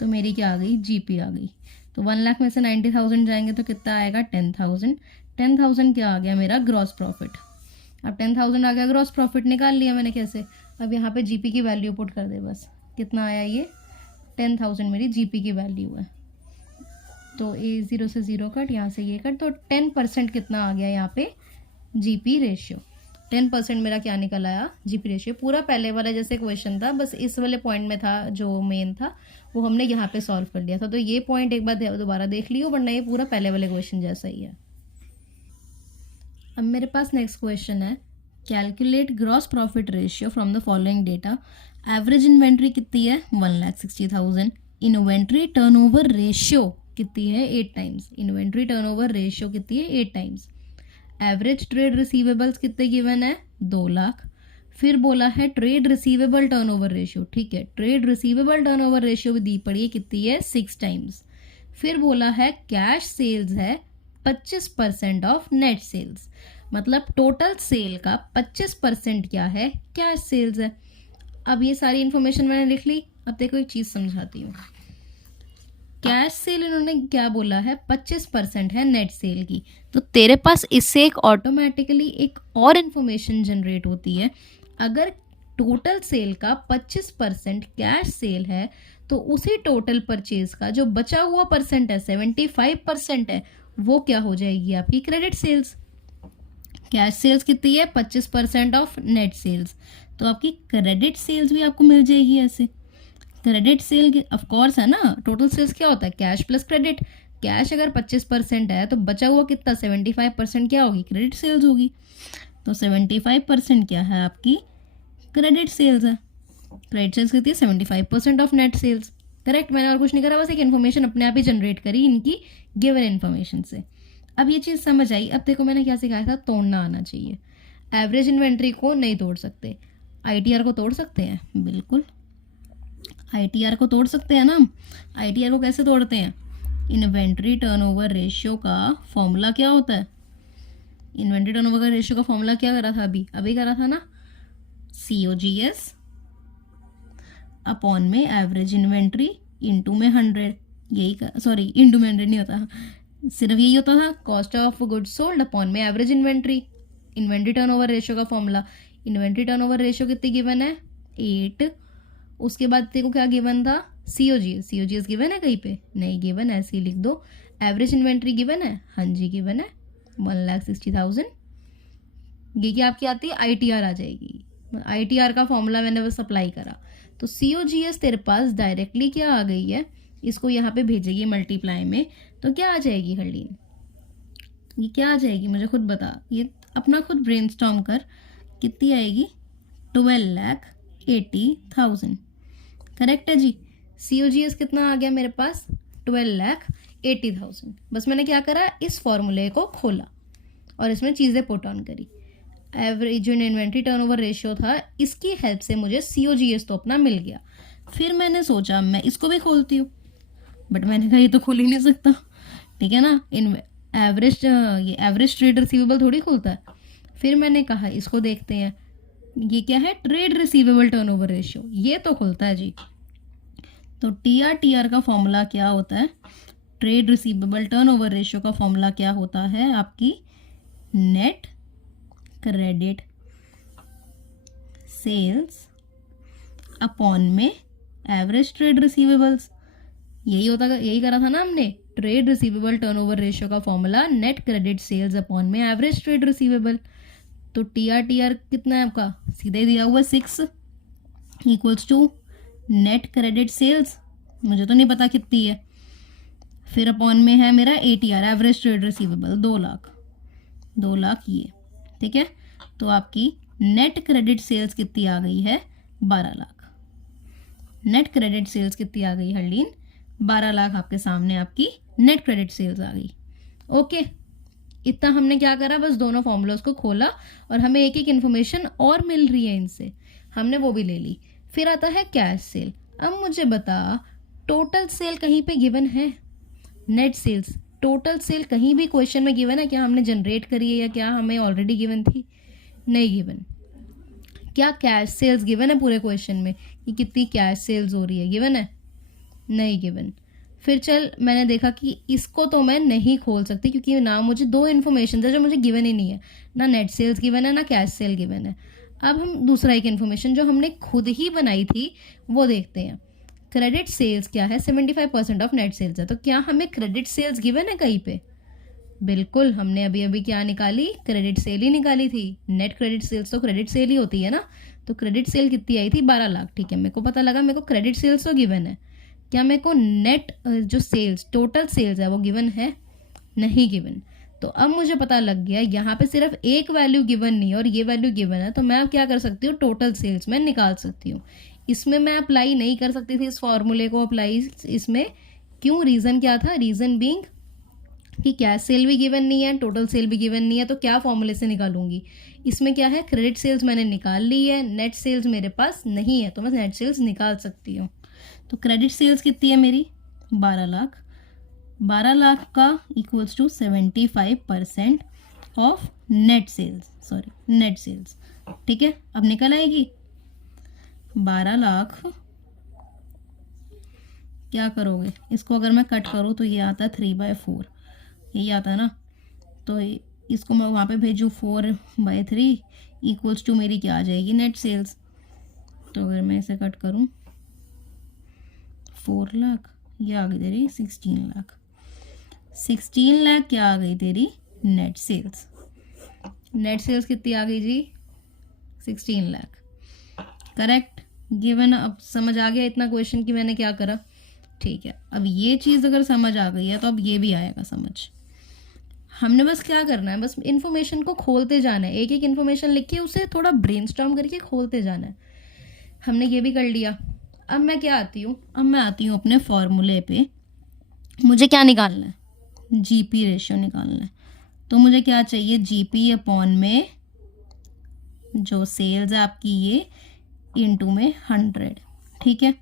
तो मेरी क्या आ गई, GP आ गई। तो 1,00,000 में से 90,000 जाएंगे तो कितना आएगा, 10,000। 10,000 क्या आ गया मेरा, ग्रॉस प्रॉफिट। अब 10,000 आ गया ग्रॉस प्रॉफिट, निकाल लिया मैंने कैसे। अब यहाँ पे GP की वैल्यू पुट कर दे बस, कितना आया ये, 10,000 मेरी GP की वैल्यू है। तो ये 0 से 0 कट, यहाँ से ये कट, तो 10% कितना आ गया यहाँ पे, GP रेशियो। 10% मेरा क्या निकल आया, GP रेशियो। पूरा पहले वाला जैसे क्वेश्चन था, बस इस वाले पॉइंट में था जो मेन था, वो हमने यहाँ पे सॉल्व कर लिया था। तो ये पॉइंट एक बार दोबारा देख लियो, वरना ये पूरा पहले वाले क्वेश्चन जैसा ही है। अब मेरे पास नेक्स्ट क्वेश्चन है, calculate gross profit ratio from the following data. Average inventory कितनी है, 1,60,000। इन्वेंट्री टर्नओवर रेशियो कितनी है, 8 टाइम्स। इन्वेंट्री टर्नओवर रेशियो कितनी है, 8 टाइम्स। एवरेज ट्रेड रिसीवेबल्स कितने गिवन है, 2,00,000। फिर बोला है ट्रेड रिसीवेबल टर्नओवर रेशियो, ठीक है, ट्रेड रिसीवेबल टर्नओवर रेशियो भी दी पड़ी है, कितनी है, 6 टाइम्स। फिर बोला है कैश सेल्स है 25% ऑफ नेट सेल्स। मतलब टोटल सेल का 25% क्या है, कैश सेल्स है। अब ये सारी इन्फॉर्मेशन मैंने लिख ली। अब देखो एक चीज़ समझाती हूँ। कैश सेल इन्होंने क्या बोला है, 25% है नेट सेल की। तो तेरे पास इससे एक ऑटोमेटिकली एक और इन्फॉर्मेशन जनरेट होती है। अगर टोटल सेल का 25% कैश सेल है तो उसी टोटल परचेज का जो बचा हुआ परसेंट है 75% है, वो क्या हो जाएगी, आपकी क्रेडिट सेल्स। कैश सेल्स कितनी है, 25% ऑफ नेट सेल्स, तो आपकी क्रेडिट सेल्स भी आपको मिल जाएगी ऐसे। क्रेडिट सेल ऑफ कोर्स है ना, टोटल सेल्स क्या होता है, कैश प्लस क्रेडिट। कैश अगर 25% है तो बचा हुआ कितना 75% क्या होगी, क्रेडिट सेल्स होगी। तो 75% क्या है, आपकी क्रेडिट सेल्स है। क्रेडिट सेल्स कितनी है, 75% ऑफ नेट सेल्स। करेक्ट, मैंने और कुछ नहीं करा, बस एक इन्फॉर्मेशन अपने आप ही जनरेट करी इनकी गिवन इन्फॉर्मेशन से। अब ये चीज़ समझ आई। अब देखो मैंने क्या सिखाया था, तोड़ना आना चाहिए। एवरेज इन्वेंट्री को नहीं तोड़ सकते, आईटीआर को तोड़ सकते हैं, बिल्कुल आईटीआर को तोड़ सकते हैं ना। आईटीआर को कैसे तोड़ते हैं, इन्वेंट्री टर्नओवर रेशियो का फॉर्मूला क्या होता है, इन्वेंट्री टर्नओवर का रेशियो का फॉर्मूला क्या करा था, अभी करा था ना, COGS अपॉन में एवरेज इन्वेंट्री इंटू में 100, यही सॉरी इंटू में 100 नहीं होता, सिर्फ यही होता था, cost of goods sold upon में average inventory. Inventory turnover ratio का फॉर्मूला, इन्वेंट्री टर्नओवर रेशियो कितनी गिवन है, 8। उसके बाद देखो क्या गिवन था, COGS गिवन है कहीं पे, नहीं गिवन है, ऐसे ही लिख दो। एवरेज इन्वेंट्री गिवन है, हाँ जी गिवन है, 1,60,000। ये क्या आपकी आती है, ITR आ जाएगी। ITR का फॉर्मूला मैंने बस अप्लाई करा, तो COGS तेरे पास डायरेक्टली क्या आ गई है, इसको यहाँ पे भेजेगी मल्टीप्लाई में, तो क्या आ जाएगी हरलीन, ये क्या आ जाएगी मुझे खुद बता, ये अपना खुद ब्रेनस्टॉर्म कर, कितनी आएगी, 12,80,000। करेक्ट है जी। COGS कितना आ गया मेरे पास, 12,80,000। बस मैंने क्या करा, इस फॉर्मूले को खोला और इसमें चीज़ें पुट ऑन करी। एवरेज जो इन्वेंट्री टर्नओवर रेशियो था, इसकी हेल्प से मुझे COGS तो अपना मिल गया। फिर मैंने सोचा मैं इसको भी खोलती हूँ, बट मैंने कहा ये तो खोल ही नहीं सकता, ठीक है ना, ये एवरेज ट्रेड रिसीवेबल थोड़ी खुलता है। फिर मैंने कहा इसको देखते हैं, ये क्या है, ट्रेड रिसीवेबल टर्नओवर रेशियो, ये तो खुलता है जी। तो TR का फॉर्मूला क्या होता है, ट्रेड रिसीवेबल टर्नओवर रेशियो का फॉर्मूला क्या होता है, आपकी नेट क्रेडिट सेल्स अपॉन में एवरेज ट्रेड रिसीवेबल्स। यही करा था ना हमने, ट्रेड रिसीवेबल टर्नओवर रेशियो का formula net credit sales upon में एवरेज ट्रेड रिसीवेबल। तो TR कितना है आपका, सीधे दिया हुआ 6 equals to net credit sales, मुझे तो नहीं पता कितनी है, फिर अपॉन में है मेरा ATR average trade receivable 2 lakh ये, ठीक है। तो आपकी नेट क्रेडिट सेल्स कितनी आ गई है, 12 लाख। नेट क्रेडिट सेल्स कितनी आ गई हरलीन, 12 लाख आपके सामने आपकी नेट क्रेडिट सेल्स आ गई। ओके, इतना हमने क्या करा, बस दोनों फॉर्मूलाज को खोला और हमें एक एक इन्फॉर्मेशन और मिल रही है इनसे, हमने वो भी ले ली। फिर आता है कैश सेल। अब मुझे बता, टोटल सेल कहीं पे गिवन है, नेट सेल्स टोटल सेल कहीं भी क्वेश्चन में गिवन है क्या, हमने जनरेट करी है या क्या हमें ऑलरेडी गिवन थी, नहीं गिवन। क्या कैश सेल्स गिवन है पूरे क्वेश्चन में कि कितनी कैश सेल्स हो रही है, गिवन है, नहीं गिवन। फिर चल मैंने देखा कि इसको तो मैं नहीं खोल सकती क्योंकि ना मुझे 2 इन्फॉर्मेशन है जो मुझे गिवन ही नहीं है, ना नेट सेल्स गिवन है ना कैश सेल गिवन है। अब हम दूसरा एक इन्फॉर्मेशन जो हमने खुद ही बनाई थी वो देखते हैं। क्रेडिट सेल्स क्या है, 75% ऑफ नेट सेल्स है, तो क्या हमें क्रेडिट सेल्स गिवन है कहीं पे, बिल्कुल। हमने अभी अभी क्या निकाली, क्रेडिट सेल ही निकाली थी। नेट क्रेडिट सेल्स तो क्रेडिट सेल ही होती है ना, तो क्रेडिट सेल कितनी आई थी, 12 लाख, ठीक है। मेरे को पता लगा मेरे को क्रेडिट सेल्स तो गिवन है, क्या मेरे को नेट जो सेल्स टोटल सेल्स है वो गिवन है, नहीं गिवन। तो अब मुझे पता लग गया यहाँ पे सिर्फ एक वैल्यू गिवन नहीं और ये वैल्यू गिवन है, तो मैं क्या कर सकती हूँ, टोटल सेल्स में निकाल सकती हूँ। इसमें मैं अप्लाई नहीं कर सकती थी इस फॉर्मूले को अप्लाई इसमें, क्यों, रीज़न क्या था, रीज़न बीइंग कि कैश सेल भी गिवन नहीं है, टोटल सेल भी गिवन नहीं है, तो क्या फॉर्मूले से निकालूंगी। इसमें क्या है, क्रेडिट सेल्स मैंने निकाल ली है, नेट सेल्स मेरे पास नहीं है, तो मैं नेट सेल्स निकाल सकती हूँ। तो क्रेडिट सेल्स कितनी है मेरी, 12 लाख। 12 लाख का equals to 75% of net sales. ठीक है, अब निकल आएगी 12 लाख। क्या करोगे, इसको अगर मैं कट करूँ तो ये आता है 3/4, यही आता है ना। तो इसको मैं वहाँ पे भेजूँ 4/3 इक्वल्स टू मेरी क्या आ जाएगी, नेट सेल्स। तो अगर मैं इसे कट करूँ 4 लाख, ये आ गई तेरी 16 लाख। 16 लाख क्या आ गई तेरी, नेट सेल्स। नेट सेल्स कितनी आ गई जी, 16 लाख। Correct, given. अब समझ आ गया इतना क्वेश्चन कि मैंने क्या करा। ठीक है, अब ये चीज़ अगर समझ आ गई है तो अब ये भी आएगा समझ। हमने बस क्या करना है, बस इन्फॉर्मेशन को खोलते जाना है, एक एक इन्फॉर्मेशन लिख के उसे थोड़ा ब्रेनस्टॉर्म करके खोलते जाना है। हमने ये भी कर लिया। अब मैं क्या आती हूँ, अब मैं आती हूँ अपने फॉर्मूले पे। मुझे क्या निकालना है, जीपी रेशियो निकालना है। तो मुझे क्या चाहिए, जीपी अपॉन में जो सेल्स है आपकी ये इनटू में 100। ठीक है,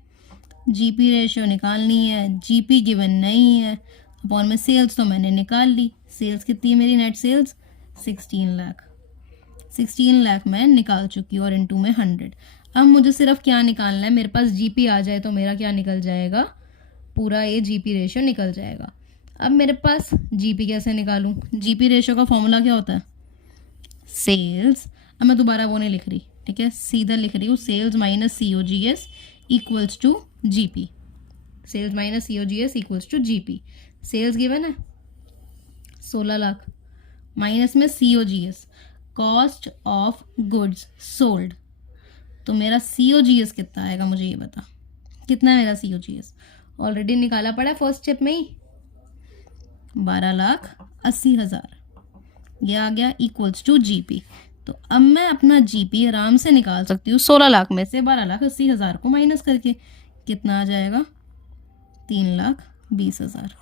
जीपी रेशियो निकालनी है, जीपी गिवन नहीं है, अपॉन में सेल्स तो मैंने निकाल ली। सेल्स कितनी है मेरी, नेट सेल्स 16 लाख। 16 लाख मैं निकाल चुकी हूँ और इनटू में 100। अब मुझे सिर्फ क्या निकालना है, मेरे पास जीपी आ जाए तो मेरा क्या निकल जाएगा, पूरा ये जीपी रेशियो निकल जाएगा। अब मेरे पास जीपी कैसे निकालूं, जीपी रेशियो का फॉर्मूला क्या होता है, सेल्स। अब मैं दोबारा वो नहीं लिख रही, ठीक है, सीधा लिख रही हूँ, sales minus COGS equals to GP. Sales minus COGS equals to GP. Sales given है 16 लाख, माइनस में COGS cost of goods sold. तो मेरा COGS कितना आएगा, मुझे ये बता, कितना है मेरा COGS, ऑलरेडी निकाला पड़ा है फर्स्ट स्टेप में ही, 12,80,000 ये आ गया इक्वल्स टू जीपी। तो अब मैं अपना जीपी आराम से निकाल सकती हूँ 16 लाख में से 12,80,000 को माइनस करके। कितना आ जाएगा, 3,20,000।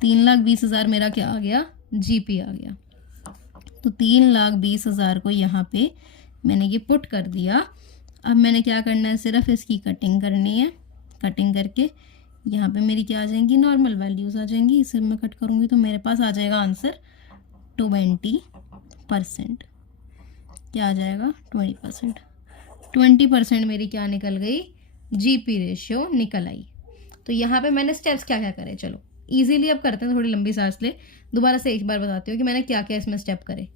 3,20,000 मेरा क्या आ गया, जीपी आ गया। तो 3,20,000 को यहाँ पे मैंने ये पुट कर दिया। अब मैंने क्या करना है, सिर्फ इसकी कटिंग करनी है। कटिंग करके यहाँ पे मेरी क्या आ जाएंगी, नॉर्मल वैल्यूज़ आ जाएंगी। इसे मैं कट करूँगी तो मेरे पास आ जाएगा आंसर 20%। क्या आ जाएगा, 20%। 20% मेरी क्या निकल गई, जीपी रेशियो निकल आई। तो यहाँ पे मैंने स्टेप्स क्या क्या करे, चलो इजीली अब करते हैं, थोड़ी लंबी सांस ले। दोबारा से एक बार बताती हूँ कि मैंने क्या क्या इसमें स्टेप करे।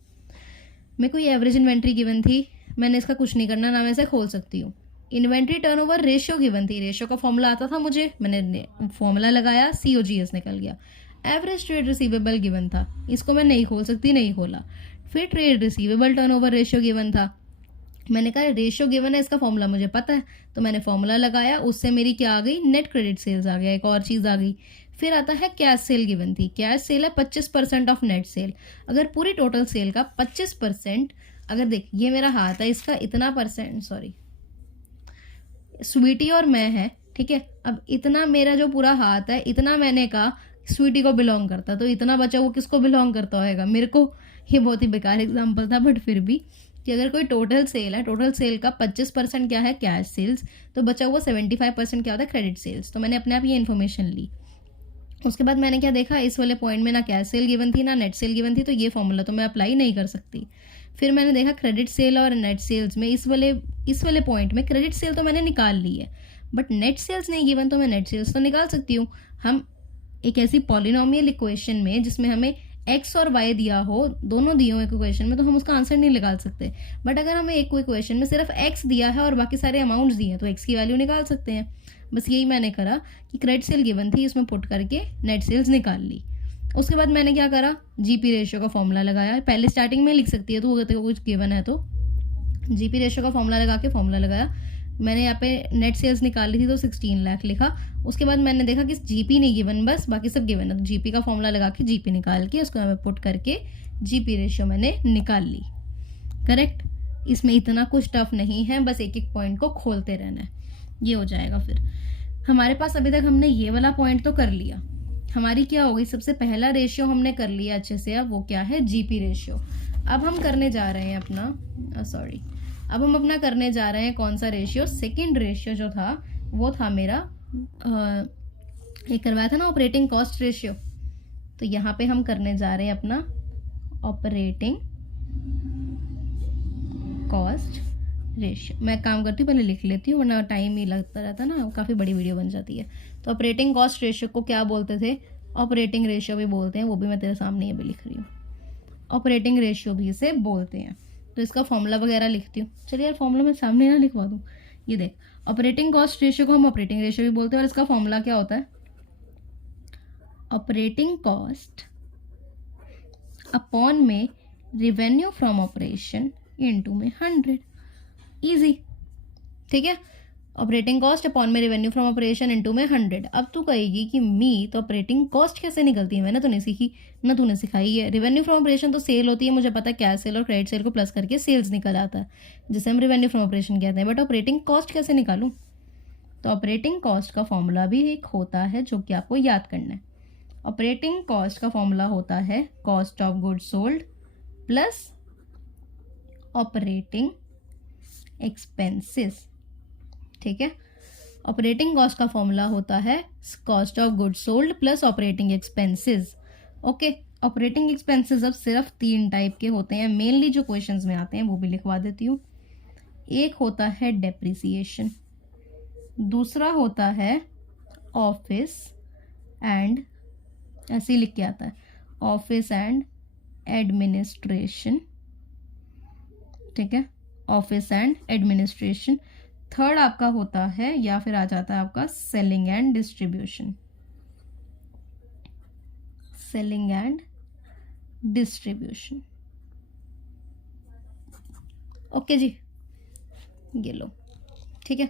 मेरे को ये एवरेज इन्वेंट्री गिवन थी, मैंने इसका कुछ नहीं करना, ना मैं इसे खोल सकती हूँ। इन्वेंट्री टर्नओवर रेशियो गिवन थी, रेशियो का फॉर्मूला आता था मुझे, मैंने फॉर्मूला लगाया, COGS निकल गया। एवरेज ट्रेड रिसीवेबल गिवन था, इसको मैं नहीं खोल सकती, नहीं खोला। फिर trade receivable turnover ratio given था, मैंने कहा रेशियो गिवन है, इसका फॉर्मूला मुझे पता है, तो मैंने फॉर्मूला लगाया, उससे मेरी क्या आ गई, नेट क्रेडिट सेल्स आ गया। एक और चीज़ आ गई, फिर आता है कैश सेल गिवन थी। कैश सेल है 25% ऑफ नेट सेल। अगर पूरी टोटल सेल का 25%, अगर देख ये मेरा हाथ है, इसका इतना परसेंट, सॉरी स्वीटी और मैं है, ठीक है, अब इतना मेरा जो पूरा हाथ है, इतना मैंने कहा स्वीटी को बिलोंग करता, तो इतना बचा वो किसको बिलोंग करता होगा, मेरे को। ये बहुत ही बेकार एग्जाम्पल था, बट फिर भी कि अगर कोई टोटल सेल है, टोटल सेल का 25% क्या है, कैश सेल्स, तो बचा हुआ 75% क्या होता है, क्रेडिट सेल्स। तो मैंने अपने आप ये इन्फॉर्मेशन ली। उसके बाद मैंने क्या देखा, इस वाले पॉइंट में ना कैश सेल गिवन थी ना नेट सेल गिवन थी, तो ये फॉर्मूला तो मैं अप्लाई नहीं कर सकती। फिर मैंने देखा क्रेडिट सेल और नेट सेल्स में इस वाले पॉइंट में क्रेडिट सेल तो मैंने निकाल ली है, बट नेट सेल्स नहीं गिवन, तो मैं नेट सेल्स तो निकाल सकती हूँ। हम एक ऐसी पॉलिनोमियल इक्वेशन में जिसमें हमें x और y दिया हो, दोनों दिए हो एक इक्वेशन में, तो हम उसका आंसर नहीं निकाल सकते। बट अगर हमें एक इक्वेशन में सिर्फ x दिया है और बाकी सारे अमाउंट्स दिए हैं, तो x की वैल्यू निकाल सकते हैं। बस यही मैंने करा कि क्रेडिट सेल गिवन थी, इसमें पुट करके नेट सेल्स निकाल ली। उसके बाद मैंने क्या करा, जीपी रेशियो का फॉर्मूला लगाया। पहले स्टार्टिंग में लिख सकती है तो, अगर कुछ गिवन है तो जीपी रेशियो का फॉर्मूला लगा के फॉर्मूला लगाया। मैंने यहाँ पे नेट सेल्स निकाली थी तो 16 लाख लिखा। उसके बाद मैंने देखा कि जीपी नहीं गिवन, बस बाकी सब गिवन है, तो जीपी का फॉर्मूला लगा के जीपी निकाल के उसको यहाँ पे पुट करके जीपी रेशियो मैंने निकाल ली। करेक्ट, इसमें इतना कुछ टफ नहीं है, बस एक एक पॉइंट को खोलते रहना है, ये हो जाएगा। फिर हमारे पास अभी तक हमने ये वाला पॉइंट तो कर लिया। हमारी क्या होगी, सबसे पहला रेशियो हमने कर लिया अच्छे से। अब वो क्या है, जीपी रेशियो। अब हम करने जा रहे हैं अपना अब हम अपना करने जा रहे हैं कौन सा रेशियो, सेकंड रेशियो जो था वो था मेरा एक करवाया था ना, ऑपरेटिंग कॉस्ट रेशियो। तो यहाँ पे हम करने जा रहे हैं अपना ऑपरेटिंग कॉस्ट रेशियो। मैं काम करती हूँ, पहले लिख लेती हूँ वरना टाइम ही लगता रहता ना, काफ़ी बड़ी वीडियो बन जाती है। तो ऑपरेटिंग कॉस्ट रेशियो को क्या बोलते थे? ऑपरेटिंग रेशियो भी बोलते हैं, वो भी मैं तेरे सामने ये भी लिख रही हूँ, ऑपरेटिंग रेशियो भी इसे बोलते हैं। तो इसका फॉर्मूला वगैरह लिखती हूँ। चलिए यार फॉर्मूला मैं सामने ना लिखवा दूँ। ये देख, ऑपरेटिंग कॉस्ट रेशियो को हम ऑपरेटिंग रेशियो भी बोलते हैं और इसका फॉर्मूला क्या होता है? ऑपरेटिंग कॉस्ट अपॉन में रेवेन्यू फ्रॉम ऑपरेशन इनटू में 100। इजी, ठीक है। ऑपरेटिंग कॉस्ट अपॉन में रेवेन्यू फ्रॉम ऑपरेशन इनटू में 100। अब तू कहेगी कि मी तो ऑपरेटिंग कॉस्ट कैसे निकलती है, मैंने तो नहीं सीखी ना तूने सिखाई है। रेवेन्यू फ्रॉम ऑपरेशन तो सेल होती है, मुझे पता है, कैश सेल और क्रेडिट सेल को प्लस करके सेल्स निकल आता है जिसे हम रेवेन्यू फ्रॉम ऑपरेशन कहते हैं। बट ऑपरेटिंग कॉस्ट कैसे निकालूं? तो ऑपरेटिंग कॉस्ट का फॉर्मूला भी एक होता है जो कि आपको याद करना है। ऑपरेटिंग कॉस्ट का फॉर्मूला होता है cost of goods sold plus operating expenses, ठीक है। ऑपरेटिंग कॉस्ट का फॉर्मूला होता है cost of goods sold plus operating expenses. Okay, operating expenses अब सिर्फ 3 टाइप के होते हैं, मेनली जो क्वेश्चंस में आते हैं वो भी लिखवा देती हूँ। एक होता है डेप्रिसिएशन, दूसरा होता है ऑफिस एंड, ऐसे ही लिख के आता है, ऑफिस एंड एडमिनिस्ट्रेशन, ठीक है, ऑफिस एंड एडमिनिस्ट्रेशन। थर्ड आपका होता है या फिर आ जाता है आपका selling and distribution, selling and distribution. Okay जी, ये लो, ठीक है।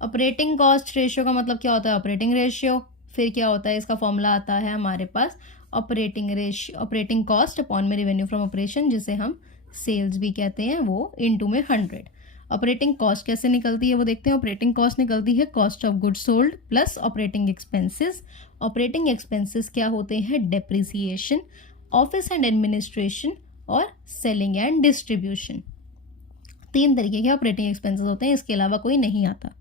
ऑपरेटिंग कॉस्ट रेशियो का मतलब क्या होता है? Operating ratio. फिर क्या होता है? इसका फॉर्मूला आता है हमारे पास operating ratio, operating cost upon में रेवेन्यू फ्रॉम ऑपरेशन, जिसे हम सेल्स भी कहते हैं, वो इनटू में 100। ऑपरेटिंग कॉस्ट कैसे निकलती है वो देखते हैं। ऑपरेटिंग कॉस्ट निकलती है cost of goods sold plus operating expenses. Operating expenses क्या होते हैं? डेप्रिसिएशन, ऑफिस एंड एडमिनिस्ट्रेशन और सेलिंग एंड डिस्ट्रीब्यूशन। 3 तरीके के ऑपरेटिंग एक्सपेंसेस होते हैं, इसके अलावा कोई नहीं आता।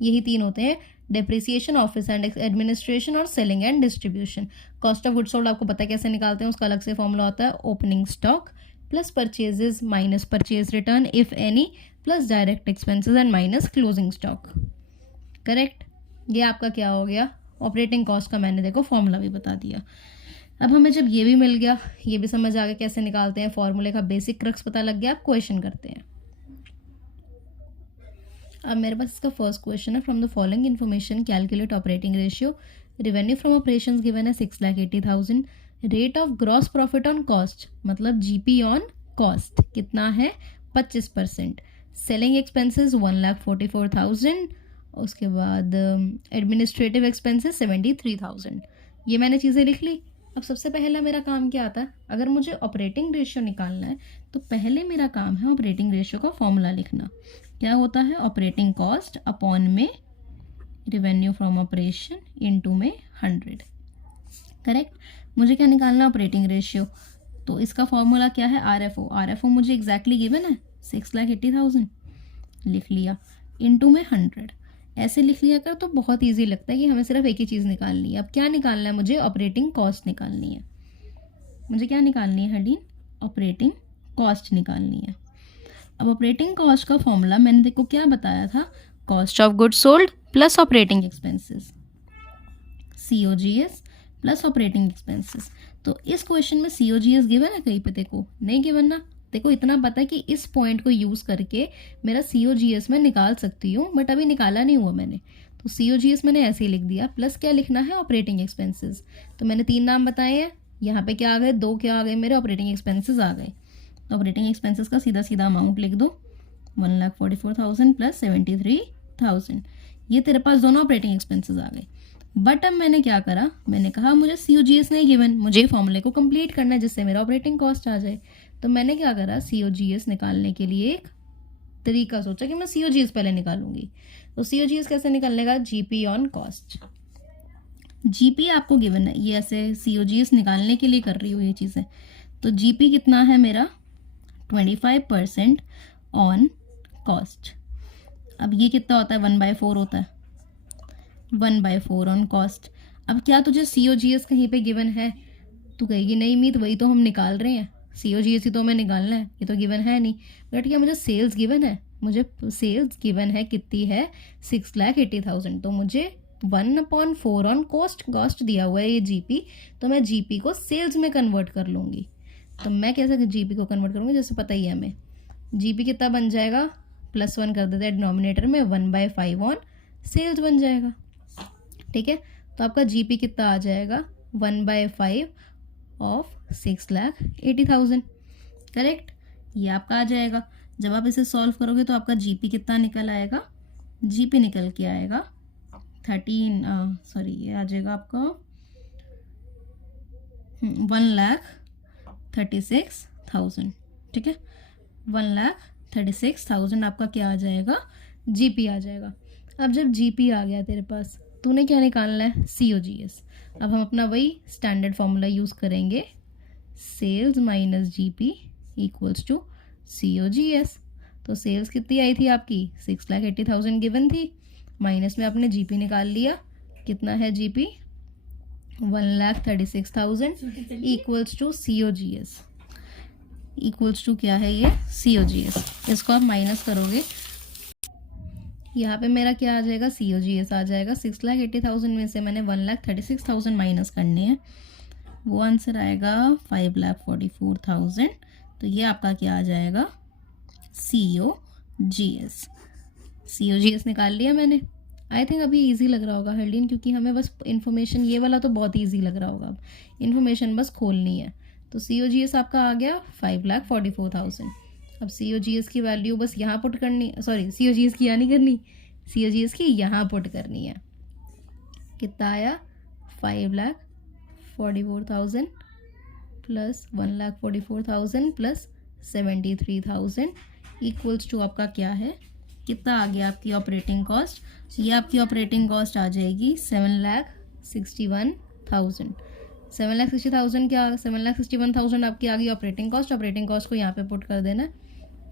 यही 3 होते हैं, डेप्रिसिएशन, ऑफिस एंड एडमिनिस्ट्रेशन और selling and distribution. Cost of goods sold आपको पता है कैसे निकालते हैं, उसका अलग से फॉर्मूला होता है opening stock plus purchases minus purchase return if any plus direct expenses and minus closing stock. Correct, ये आपका क्या हो गया? ऑपरेटिंग कॉस्ट का मैंने देखो फॉर्मूला भी बता दिया। अब हमें जब ये भी मिल गया, ये भी समझ आ गया कैसे निकालते हैं, फॉर्मूले का बेसिक क्रक्स पता लग गया, अब क्वेश्चन करते हैं। अब मेरे पास इसका फर्स्ट क्वेश्चन है, from the following information calculate operating ratio. Revenue from operations given है 6,80,000। Rate of gross profit on cost, मतलब जीपी ऑन कॉस्ट कितना है? 25%। Selling expenses 1,44,000। उसके बाद एडमिनिस्ट्रेटिव एक्सपेंसेस 73,000। ये मैंने चीज़ें लिख ली। अब सबसे पहला मेरा काम क्या आता है? अगर मुझे ऑपरेटिंग रेशियो निकालना है तो पहले मेरा काम है ऑपरेटिंग रेशियो का फॉर्मूला लिखना। क्या होता है? ऑपरेटिंग कॉस्ट अपॉन में रेवेन्यू फ्रॉम ऑपरेशन इनटू में 100। करेक्ट। मुझे क्या निकालना है? Operating ratio. तो इसका फॉर्मूला क्या है? आरएफओ। आरएफओ मुझे एग्जैक्टली गिवन है 6,80,000, लिख लिया, इनटू में 100। ऐसे लिख लिया कर तो बहुत ईजी लगता है कि हमें सिर्फ एक ही चीज़ निकालनी है। अब क्या निकालना है मुझे? ऑपरेटिंग कॉस्ट निकालनी है। मुझे क्या निकालनी है हरदीन? ऑपरेटिंग कॉस्ट निकालनी है। अब ऑपरेटिंग कॉस्ट का फॉर्मूला मैंने देखो क्या बताया था, cost of goods sold plus operating expenses, COGS plus operating expenses. तो इस क्वेश्चन में COGS गिवन है कहीं पे? देखो नहीं गिवन ना। देखो इतना पता है कि इस पॉइंट को यूज़ करके मेरा COGS मैं निकाल सकती हूँ, बट अभी निकाला नहीं हुआ मैंने, तो COGS मैंने ऐसे ही लिख दिया। प्लस क्या लिखना है? Operating expenses. तो मैंने 3 नाम बताए हैं, यहाँ पे क्या आ गए? 2 क्या आ गए मेरे? ऑपरेटिंग एक्सपेंसेस आ गए। तो ऑपरेटिंग एक्सपेंसेस का सीधा सीधा अमाउंट लिख दो, 1,44,000 प्लस 73,000। ये तेरे पास दोनों ऑपरेटिंग एक्सपेंसेस आ गए। बट अब मैंने क्या करा? मैंने कहा मुझे COGS नहीं गिवन, मुझे फॉर्मूले को कंप्लीट करना है जिससे मेरा ऑपरेटिंग कॉस्ट आ जाए। तो मैंने क्या करा? COGS निकालने के लिए एक तरीका सोचा कि मैं COGS पहले निकालूंगी। तो COGS कैसे निकालने का? GP on cost. GP आपको गिवन है, ये ऐसे COGS निकालने के लिए कर रही हूँ ये चीज़ें। तो GP कितना है मेरा? 25% ऑन कॉस्ट। अब ये कितना होता है? 1/4 होता है, 1/4 ऑन कॉस्ट। अब क्या तुझे COGS कहीं पे गिवन है? तू कहेगी नहीं मीत, वही तो हम निकाल रहे हैं। COGS ही तो हमें निकालना है, ये तो गिवन है नहीं। बट क्या मुझे सेल्स गिवन है, मुझे सेल्स गिवन है कितनी है 6,80,000, तो मुझे 1/4 ऑन कॉस्ट दिया हुआ है ये GP, तो मैं GP को सेल्स में कन्वर्ट कर लूँगी। तो मैं कैसे GP को कन्वर्ट करूँगी, जैसे पता ही है हमें GP कितना बन जाएगा, +1 कर देते हैं डिनोमिनेटर में, 1/5 ऑन सेल्स बन जाएगा। ठीक है, तो आपका GP कितना आ जाएगा 1/5 ऑफ 6,80,000, करेक्ट, ये आपका आ जाएगा। जब आप इसे सॉल्व करोगे तो आपका GP कितना निकल आएगा, GP निकल के आएगा 13 ये आ जाएगा आपका 1,36,000। ठीक है, 1,36,000 आपका क्या आ जाएगा, GP आ जाएगा। अब जब GP आ गया तेरे पास, तूने क्या निकालना है, COGS। अब हम अपना वही स्टैंडर्ड फॉर्मूला यूज़ करेंगे, sales minus GP equals to COGS। तो सेल्स कितनी आई थी आपकी 6,80,000 गिवन थी, माइनस में आपने GP निकाल लिया, कितना है GP 1,36,000 equals to COGS, equals to क्या है ये COGS। इसको आप माइनस करोगे, यहाँ पे मेरा क्या आ जाएगा, COGS आ जाएगा। 6,80,000 में से मैंने 1,36,000 माइनस करने हैं, वो आंसर आएगा 5,44,000। तो ये आपका क्या आ जाएगा, COGS निकाल लिया मैंने। आई थिंक अभी इजी लग रहा होगा हर्लीन, क्योंकि हमें बस इन्फॉर्मेशन, ये वाला तो बहुत इजी लग रहा होगा, अब इन्फॉर्मेशन बस खोलनी है। तो COGS आपका आ गया 5,44,000। अब COGS की वैल्यू बस यहाँ पुट करनी, सॉरी COGS की यहाँ नहीं करनी, COGS की यहाँ पुट करनी है। कितना आया 5,44,000 प्लस 1,44,000 प्लस 73,000 इक्वल्स टू आपका क्या है, कितना आ गया आपकी ऑपरेटिंग कॉस्ट। ये आपकी ऑपरेटिंग कॉस्ट आ जाएगी 7,61,000। 7,60,000 क्या, 7,61,000 आपकी आ गई ऑपरेटिंग कॉस्ट। ऑपरेटिंग कॉस्ट को यहाँ पे पुट कर देना,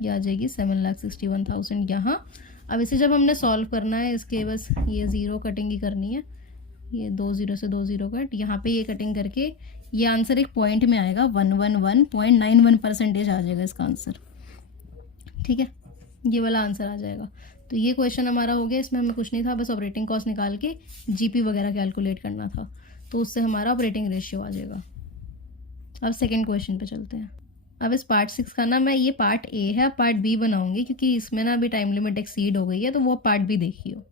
ये आ जाएगी 7,61,000 यहाँ। अब इसे जब हमने सॉल्व करना है, इसके बस ये ज़ीरो कटिंग ही करनी है, ये 2 0 से 2 0 कट, यहाँ पे ये कटिंग करके ये आंसर एक पॉइंट में आएगा, 111.91% आ जाएगा इसका आंसर। ठीक है, ये वाला आंसर आ जाएगा। तो ये क्वेश्चन हमारा हो गया, इसमें हमें कुछ नहीं था, बस ऑपरेटिंग कॉस्ट निकाल के GP वगैरह कैलकुलेट करना था, तो उससे हमारा ऑपरेटिंग रेशियो आ जाएगा। अब सेकंड क्वेश्चन पे चलते हैं। अब इस पार्ट 6 का ना, मैं ये पार्ट A है, पार्ट B बनाऊंगी, क्योंकि इसमें ना अभी टाइम लिमिट एक्सीड हो गई है, तो वो पार्ट B देखियो।